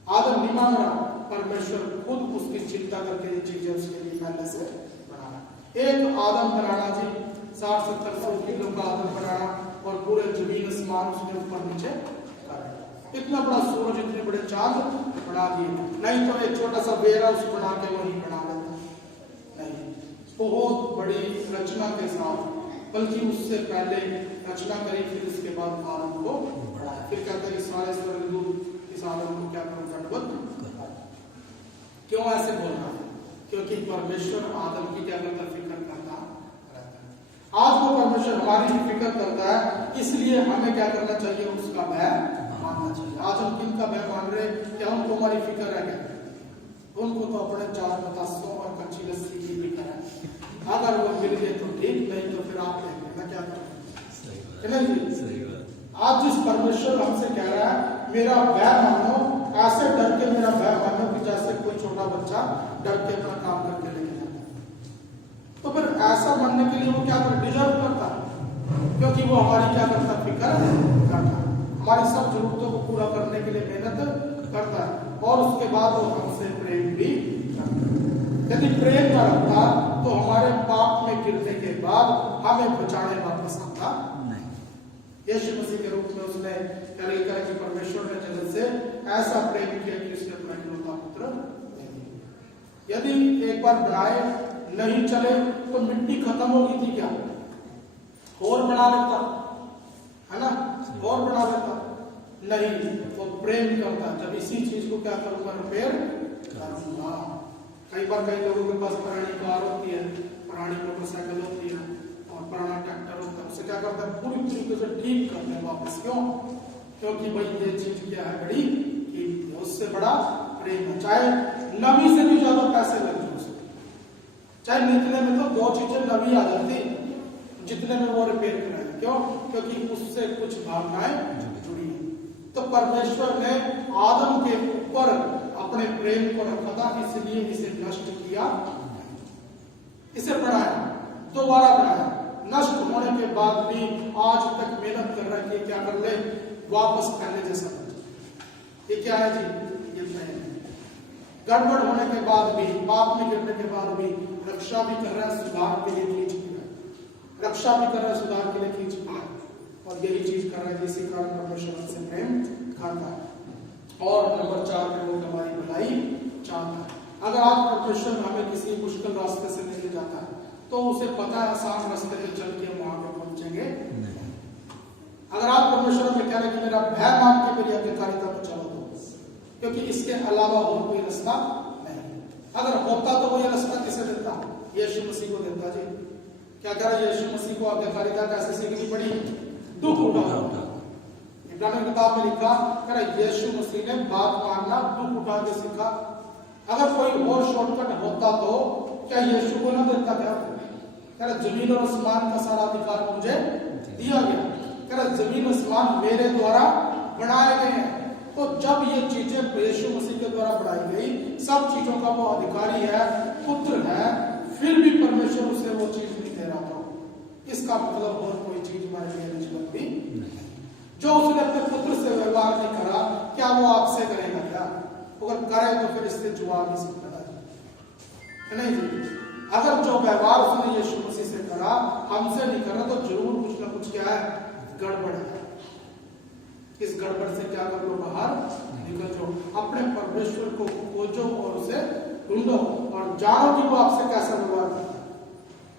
आदम नहीं मांग रहा, परमेश्वर खुद उसकी चिंता करके ये चीजें उसके लिए पहले से बना रहा। एक आदम बनाना जी, 60-70 किलो का आदम बनाना, और पूरे जमीन आसमान उसके ऊपर नीचे करना। इतना बड़ा सूरज, इतने बड़े चांद बना दिए। नहीं तो एक छोटा सा बेरा उस बना के वही बना लेता नहीं, बहुत बड़ी रचना के साथ, बल्कि उससे पहले रचना करी, फिर उसके बाद आदम को बढ़ाया। फिर कहते हैं सारे स्वर्गदूत इस आदम को क्या करो, दंडवत। क्यों ऐसे बोल रहा है? क्योंकि परमेश्वर आदम की क्या करता, फिक्र करता रहता है। आज वो परमेश्वर हमारी भी फिक्र करता है, इसलिए हमें क्या करना चाहिए, उसका भय मानना चाहिए। आज हम किनका भय मान रहे हैं? क्या उनको हमारी फिक्र है क्या? उनको तो अपने 4 बतासों और कच्ची लस्सी की फिक्र है। अगर वो मिल गए तो ठीक, नहीं तो फिर आप देखें ना क्या करें। आज जिस परमेश्वर हमसे कह रहा है मेरा भय मानो, ऐसे डर के मेरा भय मानो कि जैसे कोई छोटा बच्चा डर के अपना काम करके लेके जाता है। तो फिर ऐसा मानने के लिए वो क्या कर डिजर्व करता है, क्योंकि वो हमारी क्या करता, फिक्र करता है, हमारी सब जरूरतों को पूरा करने के लिए मेहनत करता है, और उसके बाद वो हमसे प्रेम भी करता है। यदि प्रेम न रखता तो हमारे पाप में गिरने के बाद हमें बचाने वापस आता नहीं। यीशु मसीह के रूप में उसने क्या लिखा है कि परमेश्वर ने जगत से ऐसा प्रेम किया कि उसने अपना इकलौता पुत्र दे दिया। यदि एक बार बनाए नहीं चले तो मिट्टी खत्म हो गई थी क्या, और बना लेता है ना, और बना लेता नहीं। वो प्रेम करता, जब इसी चीज को क्या करूंगा, रिपेयर करूंगा। कई बार कई लोगों के पास पुरानी कार होती है, पुरानी मोटरसाइकिल होती है, और पुराना ट्रैक्टर होता है, उसे क्या करता है, पूरी तरीके से ठीक करते हैं वापस। क्यों? क्योंकि भाई ये चीज क्या है, बड़ी कीमती है, उससे बड़ा प्रेम है। चाहे नवी से भी ज्यादा पैसे लग जाए उसको, चाहे निकले में तो 2 चीजें नवी आ जाती जितने में वो रिपेयर कराए। क्यों? क्योंकि उससे कुछ भावनाएं जुड़ी है। तो परमेश्वर ने आदम के ऊपर अपने प्रेम को रखा था, इसलिए इसे नष्ट किया, इसे बनाया, दोबारा बनाया। नष्ट होने के बाद भी आज तक मेहनत कर रहा है कि क्या कर ले, वापस पहले जैसा बन जाए। ये क्या है जी, ये प्रेम। गड़बड़ होने के बाद भी, पाप में गिरने के बाद भी रक्षा भी कर रहा है, सुधार के लिए खींच रहा है, रक्षा भी कर रहा है, सुधार के लिए खींच रहा है। और यही चीज कर रहे हैं, इसी कारण परमेश्वर हमसे प्रेम करता है। और नंबर 4 पे वो हमारी भलाई चाहता है। अगर आज परमेश्वर हमें किसी मुश्किल रास्ते से लेके जाता है तो उसे पता है आसान रास्ते पे चल के वहां पे पहुंचेंगे। अगर आप परमेश्वर में कह रहे कि मेरा भय मान के मेरी आज्ञाकारिता को चलो दो, क्योंकि इसके अलावा और कोई रास्ता नहीं। अगर होता तो वो ये रास्ता किसे देता? यीशु मसीह को देता जी। क्या कह रहा है यीशु मसीह को आज्ञाकारिता कैसे सीखनी पड़ी? दुख उठाओ। इब्रानियों की किताब में लिखा कह रहा यीशु मसीह ने बात मानना दुख उठा के सीखा। अगर कोई और शॉर्टकट होता तो क्या यीशु को ना देता? क्या कह रहा जमीन और आसमान का सारा अधिकार मुझे दिया गया। कह रहा जमीन आसमान मेरे द्वारा बनाए गए हैं। तो जब ये चीजें यीशु मसीह के द्वारा बढ़ाई गई, सब चीजों का वो अधिकारी है, पुत्र है, फिर भी परमेश्वर उसे वो चीज नहीं दे रहा था। इसका मतलब और कोई चीज हमारे लिए नहीं लगती। जो उसने अपने पुत्र से व्यवहार नहीं करा, क्या वो आपसे करेगा? क्या अगर करे तो फिर इससे जवाब नहीं सकता नहीं जी। अगर जो व्यवहार उसने यीशु मसीह से करा हमसे नहीं करा तो जरूर कुछ ना कुछ क्या है, गड़बड़ है। इस गड़बड़ से क्या कर लो, बाहर निकल जाओ। अपने परमेश्वर को खोजो और उसे ढूंढो और जानो कि वो आपसे कैसा व्यवहार करता है।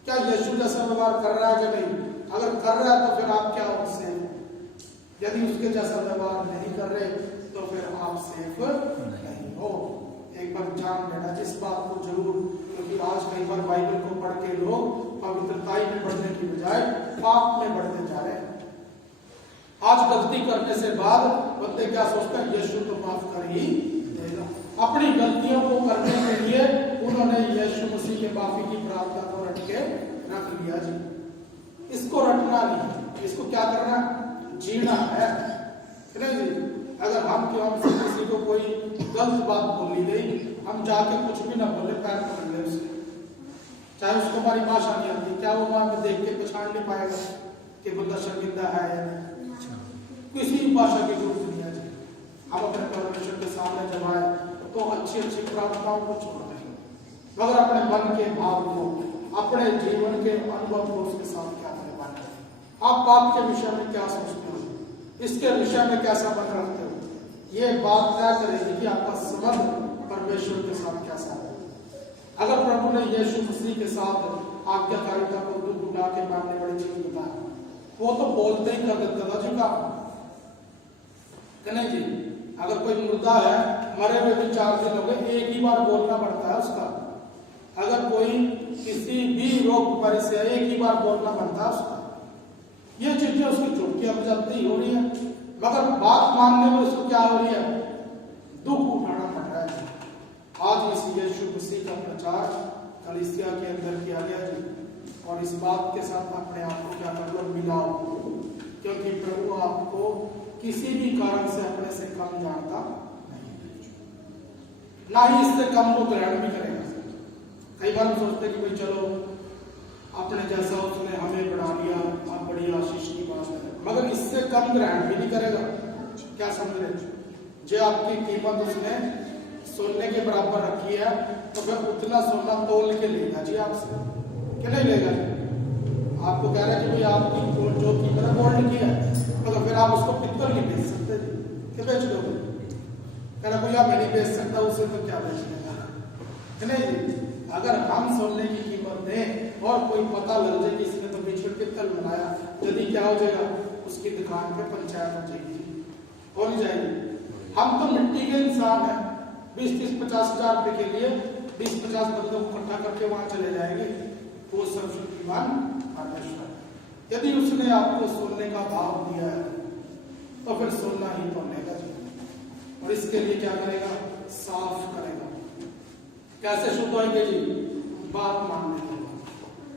क्या यीशु जैसा व्यवहार कर रहा है कि नहीं? अगर कर रहा है तो फिर आप क्या हो, सेफ। यदि उसके जैसा व्यवहार नहीं कर रहे तो फिर आप सेफ नहीं हो। एक बार जान लेना इस बात को जरूर, क्योंकि आज कई बार बाइबल को पढ़ के लोग पवित्रताई में बढ़ने की बजाय पाप में बढ़ते जा रहे हैं। आज गलती करने से बाद बंदे क्या सोचते हैं, यीशु तो माफ कर ही देगा। अपनी गलतियों को करने के लिए उन्होंने यीशु मसीह के माफी की प्रार्थना को रट के रख लिया जी। इसको रटना नहीं, इसको क्या करना, जीना है नहीं जी। अगर हम किसी को कोई गलत बात बोली गई, हम जाके कुछ भी ना बोले, पैर पकड़ ले उसे, चाहे उसको हमारी भाषा नहीं आती, क्या वो वहां में देख के पहचान नहीं पाएगा कि बंदा शर्मिंदा है या नहीं? किसी भाषा की जरूरत नहीं है जी। हम अपने परमेश्वर के सामने जब आए तो अच्छी अच्छी प्रार्थनाओं को छोड़ दें, मगर अपने मन के भाव को, अपने जीवन के अनुभव को उसके साथ क्या करवाना है। आप पाप के विषय में क्या सोचते हो, इसके विषय में कैसा मन रखते हो, ये बात तय करेगी कि आपका संबंध परमेश्वर के साथ कैसा है। अगर प्रभु ने यीशु मसीह के साथ आज्ञाकारिता को दुख उठा के मानने वाली चीज बताया, वो तो बोलते ही कर देता था जी काम नहीं जी। अगर कोई मुर्दा है, मरे हुए भी 4 दिन हो गए, एक ही बार बोलना पड़ता है उसका। अगर कोई किसी भी रोग बीमारी से एक ही बार बोलना पड़ता है उसका। ये चीजें उसकी चुटकी अब जल्दी हो रही है, मगर बात मानने में उसको क्या हो रही है, दुख उठाना पड़ रहा है। आज इस यीशु मसीह का प्रचार कलीसिया के अंदर किया गया जी। और इस बात के साथ अपने आप को क्या कर लो, मिलाओ, क्योंकि प्रभु आपको किसी भी कारण से अपने से कम जानता नहीं, ना ही इससे कम वो ग्रहण भी करेगा। कई बार हम सोचते कि भाई चलो अपने जैसा उसने हमें बढ़ा लिया, आप बड़ी आशीष की बात है, मगर इससे कम ग्रहण भी नहीं करेगा। क्या समझ रहे? जो आपकी कीमत उसने सोने के बराबर रखी है तो फिर उतना सोना तोल के लेगा जी आपसे, क्या नहीं लेगा? आपको कह रहे हैं कि भाई आपकी जो कीमत है गोल्ड की है, तो फिर आप उसको पित्तल नहीं बेच सकते जी, क्या बेच दोगे? कह रहा भैया मैं नहीं बेच सकता, उसे तो क्या बेच लेगा नहीं। अगर हम सोने की कीमत दें और कोई पता लग जाए कि इसने तो बीच में पित्तल बनाया, यदि क्या हो जाएगा, उसकी दुकान पे पंचायत हो जाएगी, हो नहीं जाएगी। हम तो मिट्टी के इंसान हैं, 20-30-50 हजार रुपए के लिए 20-50 बंदों को इकट्ठा करके वहां चले जाएंगे। वो सर्वशक्तिमान परमेश्वर, यदि उसने आपको सोने का भाव दिया है तो फिर सोना ही तो लेगा। और इसके लिए क्या करेगा, साफ करेगा। कैसे शुद्ध होंगे जी? बात मानने के।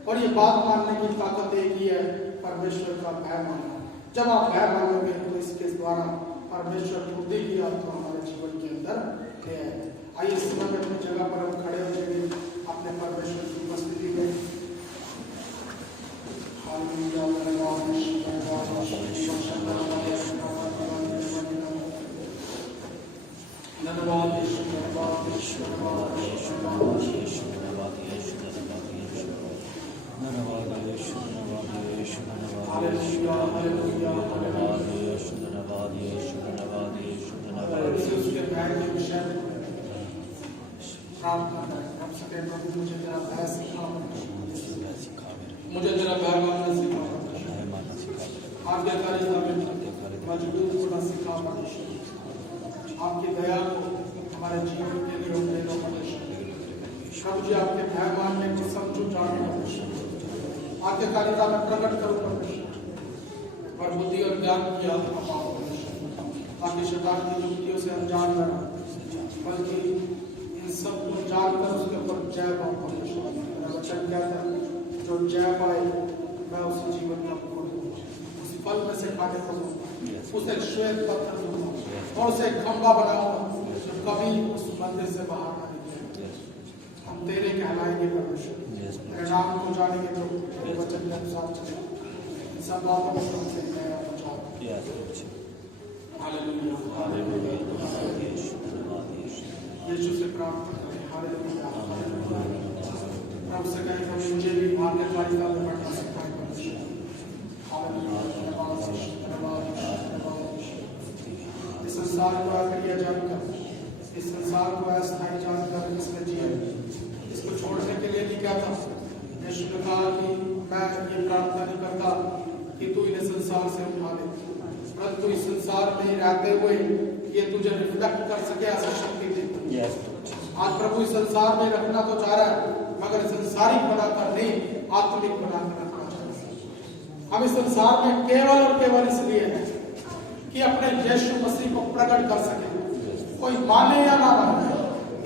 और ये बात मानने की ताकत एक ही है, परमेश्वर का भय मानना। जब आप भय मानोगे तो इसके द्वारा परमेश्वर बुद्धि की आत्मा हमारे जीवन के अंदर है। आइए इस समय अपनी जगह पर हम खड़े हो जाएंगे अपने परमेश्वर की उपस्थिति में। हालेलुया हालेलुया हालेलुया से उसके भय के विषय में प्रार्थना करें। हम सके प्रभु मुझे तेरा भय सिखा, मुझे तेरा भय मानना सिखा, आज्ञाकारिता में मजबूत होना सिखा परमेश्वर। आपकी दया को हमारे जीवन के लिए उपयोग करो परमेश्वर। प्रभु जी आपके भय मानने को समझो जाने परमेश्वर। आज्ञाकारिता में प्रकट करो परमेश्वर और बुद्धि और ज्ञान की आत्मा पाओ परमेश्वर, ताकि शैतान की युक्तियों से अनजान न रहो, बल्कि इन सब को जानकर उसके ऊपर जय पाओ परमेश्वर। मेरा वचन कहता है जो जय पाए मैं उसे जीवन का फल दूंगा, उस फल में से खाने को दूंगा, उसे श्वेत पत्थर दूंगा और उसे खंभा बनाऊंगा जो कभी उस मंदिर से बाहर न निकले। हम तेरे कहलाएंगे परमेश्वर, तेरे नाम को जानेंगे तो तेरे वचन के अनुसार चलेंगे। इन सब बातों को हमसे नया बचाओ। हालेलुया हालेलुया यीशु से प्रार्थना करें। हालेलुया प्रभु से कहें प्रभु मुझे भी आज्ञाकारिता में बढ़ना सिखाएं परमेश्वर। हालेलुया इस संसार को अक्रिय जानकर, इस संसार को अस्थायी जानकर इसने जिया, इसको छोड़ने के लिए नहीं कहता। यीशु ने कहा कि मैं ये प्रार्थना नहीं करता कि तू इन्हें संसार से उठा ले, परंतु इस संसार में रहते हुए ये तुझे रिफ्लेक्ट कर सके ऐसा शक्ति दे। आज प्रभु इस संसार में रखना तो चाह रहा है, मगर संसारिक बनाकर नहीं, आत्मिक बनाकर रखना चाहता है। हम इस संसार में केवल और केवल इसलिए हैं कि अपने यीशु मसीह को प्रकट कर सके। कोई माने या ना माने,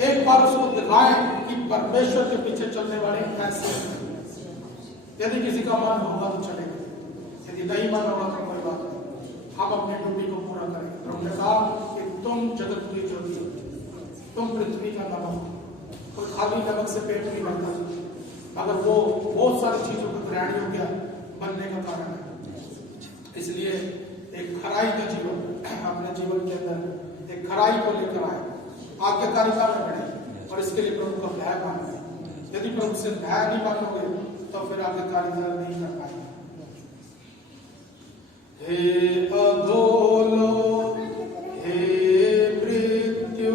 एक बार उसको दिखाएं कि परमेश्वर के पीछे चलने वाले कैसे हैं। यदि किसी का मन होगा तो चलेगा, यदि नहीं मन होगा तो कोई बात नहीं, हम अपनी ड्यूटी को पूरा करेंगे। प्रभु ने कहा कि तुम जगत की ज्योति हो, तुम पृथ्वी का नमक। कोई खाली नमक से पेट नहीं भरता, मगर वो बहुत सारी चीजों का ग्रहण हो गया बनने का कारण है। इसलिए एक खराई का जीवन अपने जीवन के अंदर एक खराई को लेकर आए, आज्ञाकारिता में बढ़े और इसके लिए प्रभु का भय माने। यदि प्रभु से भय नहीं मानोगे तो फिर आज्ञाकारिता नहीं कर पाएंगे। हे अधोलो हे मृत्यु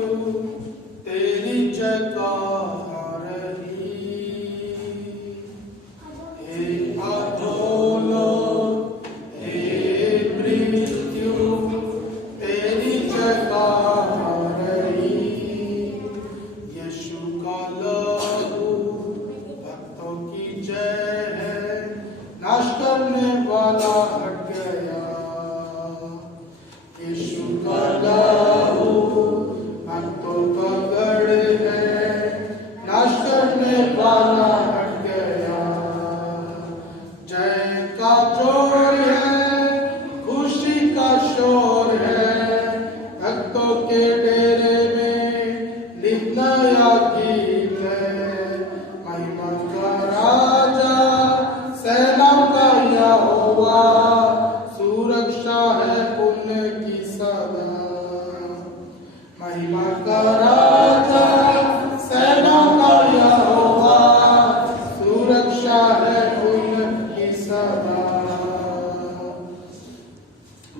तेरी जयकार रही, हे अधोलो हे मृत्यु तेरी जयकार रही। यीशु का लहू भक्तों की जय है, नाश करने वाला हट गया। यीशु का लहू भक्तों का गढ़ है, नाश करने वाला हट गया। जय का जोर है, खुशी का शोर है, भक्तों के डेरे में नित नया गीत है। महिमा का राजा सेना का यहोवा, सुरक्षा है उनकी सदा। महिमा का राजा सेना का यहोवा, सुरक्षा है उनकी सदा।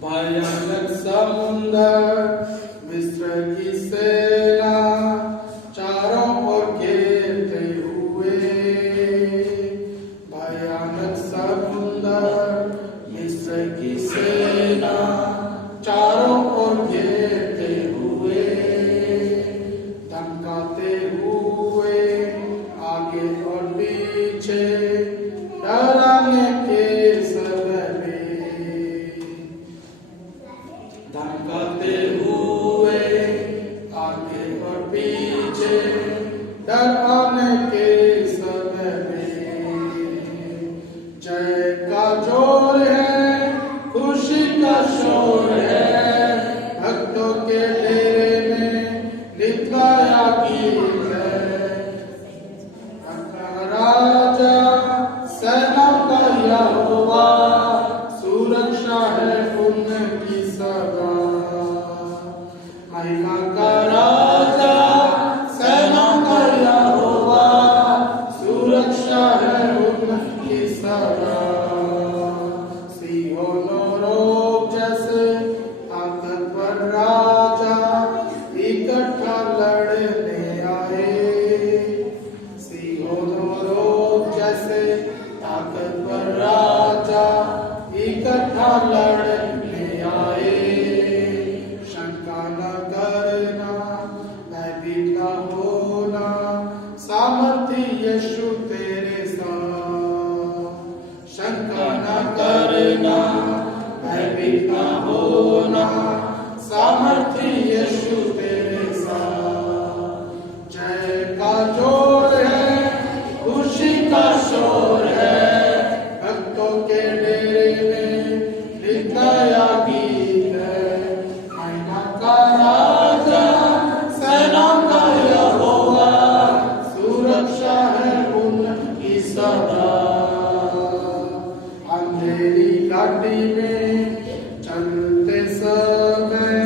भयानक समुंदर मिस्र की सेना चारों ओर घेरते हुए, भयानक समुंदर मिस्र की सेना चारों ओर घेरते हुए, धमकाते हुए आगे और पीछे डराने के समय में, धमकाते हुए आगे और पीछे डराने के समय में। जय का जोर है, खुशी का शोर है, भक्तों के डेरे में नित नया गीत है। राजा सेना का यहोवा, सुरक्षा है उनकी सदा। महिमा का राजा सेना का यहोवा, सुरक्षा है उनकी सदा। सदा। अंधेरी घाटी में चलते समय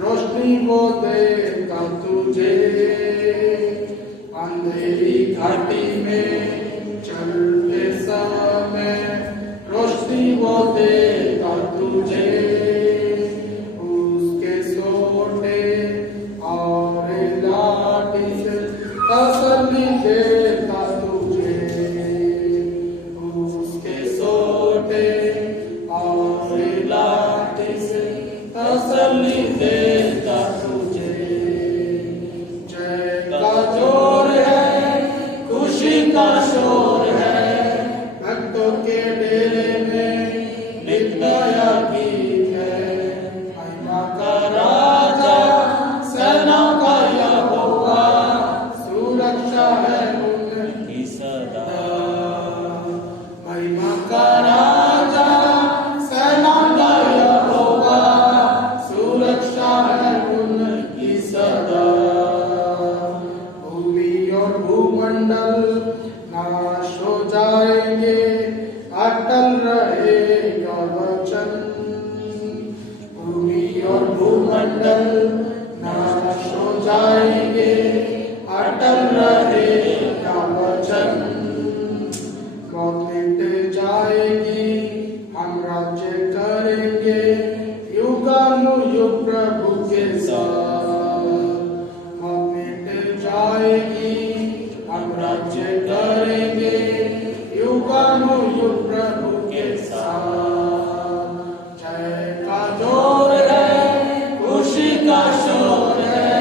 रोशनी वो देता तुझे। अंधेरी घाटी में चलते समय रोशनी वो देता तुझे। उसके सोटे और लाठी से तसल्ली देता तुझे। उसके सोटे और लाठी से तसल्ली देता तुझे। जय का जोर है, खुशी का शोर है, भक्तों के डेरे में नित नया गीत है। महिमा का राजा, सेना का यहोवा, सुरक्षा है उनकी सदा। महिमा का राजा, सेना का यहोवा, सुरक्षा है उनकी सदा। भूमि और भूमंडल नाश हो जाएंगे, अटल रहेगा वचन। भूमि और भूमंडल नाश हो जाएंगे, अटल रहेगा वचन। मौत मिट जाएगी, हम राज्य करेंगे युगानुयुग प्रभु के साथ। मौत मिट जाएगी, हम राज्य करेंगे युगानुयुग प्रभु के साथ। जय का जोर है, खुशी का शोर है,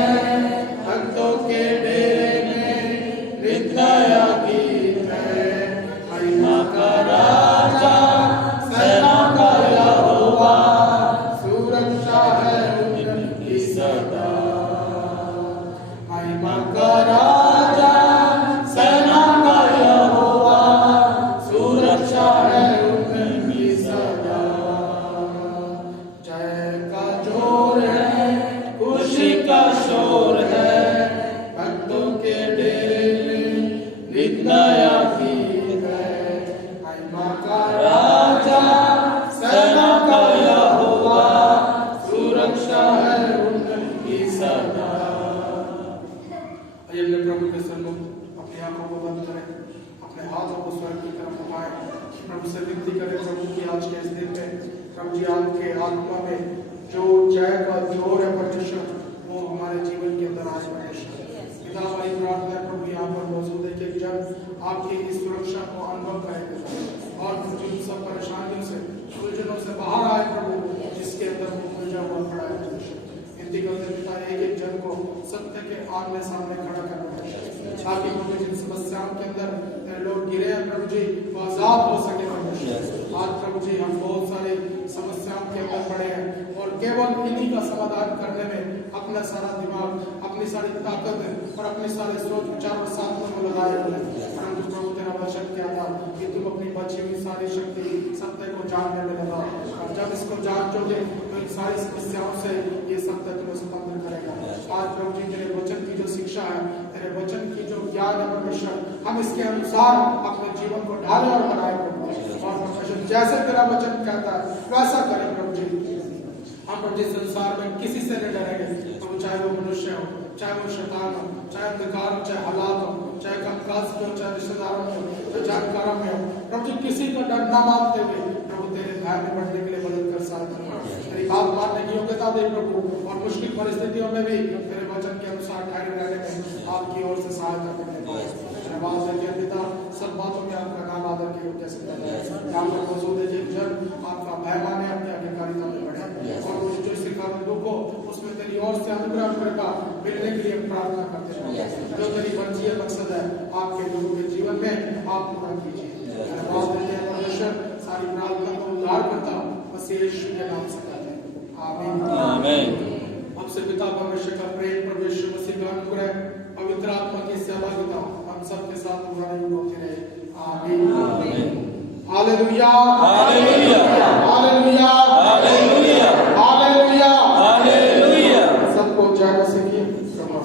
भक्तों के डेरे में नित नया गीत है। महिमा का राजा, सेना का यहोवा, सुरक्षा है उनकी सदा। महिमा का राजा, सेना का यहोवा, सुरक्षा है उनकी सदा। जय का जोर है, खुशी का शोर है, भक्तों के डेरे में नित नया गीत है। महिमा का राजा, सेना का यहोवा, सुरक्षा है उनकी सदा। आइए अपने प्रभु के सम्मुख अपनी आंखों को बंद करें, अपने हाथों को स्वर्ग की तरफ उठाएं, प्रभु से विनती करें प्रभु की आज के इस दिन में प्रभु जी आपके आत्मा में जो जय का जोर है परमेश्वर, वो हमारे जीवन के अंदर आज परमेश्वर। पिता हमारी प्रार्थना है प्रभु यहाँ पर मौजूद है कि जब आपकी इस सुरक्षा को अनुभव करें और जिन सब परेशानियों से उलझनों से बाहर आए प्रभु, जिसके अंदर वो उलझा हुआ खड़ा है परमेश्वर। विनती करते पिता एक एक जन को सत्य के आमने सामने खड़ा करना है, ताकि प्रभु जिन समस्याओं के अंदर लोग गिरे हैं प्रभु जी वो आजाद हो सके परमेश्वर। आज प्रभु जी हम बहुत सारे समस्याओं के अंदर पड़े हैं और केवल इन्हीं का समाधान करने में अपना सारा दिमाग, अपनी सारी ताकत और अपने सारे सोच विचार और साधनों को लगाए हुए हैं। परंतु प्रभु तेरा वचन क्या था कि तुम अपनी बची हुई सारी शक्ति सत्य को जानने में लगा, और जब इसको जान चुके तो इन सारी समस्याओं से ये सत्य तुम्हें स्वतंत्र करेगा। आज प्रभु जी तेरे वचन की जो शिक्षा है, तेरे वचन की जो ज्ञान है परमेश्वर, हम इसके अनुसार अपने जीवन को ढाले और बनाए प्रभु, और परमेश्वर जैसे तेरा वचन कहता है वैसा करें प्रभु जी। हम प्रभु जी संसार में किसी से नहीं डरेंगे प्रभु, चाहे वो मनुष्य हो, चाहे वो शैतान हो, चाहे अंधकार हो, चाहे हालात हो, चाहे कामकाज में हो, चाहे रिश्तेदारों में हो, चाहे जानकारों में हो, प्रभु जी किसी का डर ना मानते हुए प्रभु तेरे ध्यान में बढ़ने के लिए मदद कर सकते हैं। तेरी बात मानने की योग्यता दे प्रभु, और मुश्किल परिस्थितियों में भी तेरे वचन के अनुसार ठहरे रहने में आपकी ओर से सहायता करने पिता, सब बातों में आपका नाम आदर के योग्य से यहाँ पर मौजूद है जिन जन आपका भय माने, आपकी आज्ञाकारिता में बढ़े, और मुझे जो सिखाने दुख हो उसमें तेरी ओर से अनुग्रह कृपा मिलने के लिए प्रार्थना करते हैं। जो तेरी मर्जी मकसद है आपके लोगों के जीवन में आप पूरा कीजिए। परमेश्वर सारी प्रार्थना को उद्धार करता मसीह यीशु के नाम से कहते हैं आमीन आमीन। हमसे पिता परमेश्वर का प्रेम, प्रभु यीशु मसीह का अनुग्रह, पवित्र आत्मा की सहभागिता हम सबके साथ होती रहे आमीन। Hallelujah hallelujah hallelujah hallelujah hallelujah hallelujah. सबको जय मसीह की प्रभु।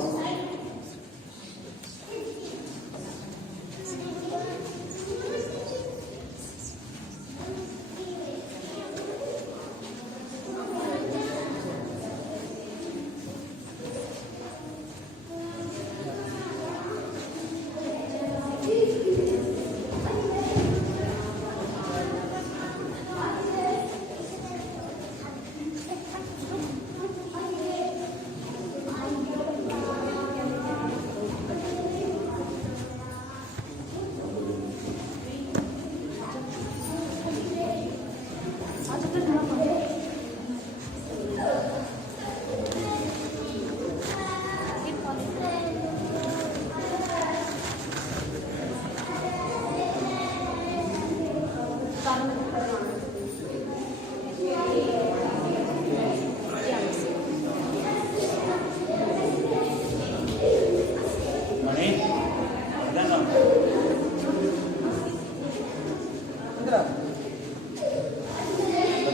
जा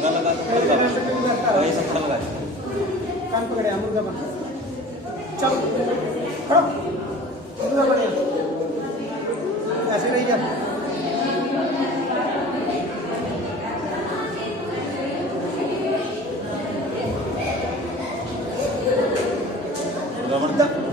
लगा लगा वही सब लगा कान पकड़े मुर्गा बन चल खड़ा मुर्गा बढ़िया ऐसे नहीं जा रबड़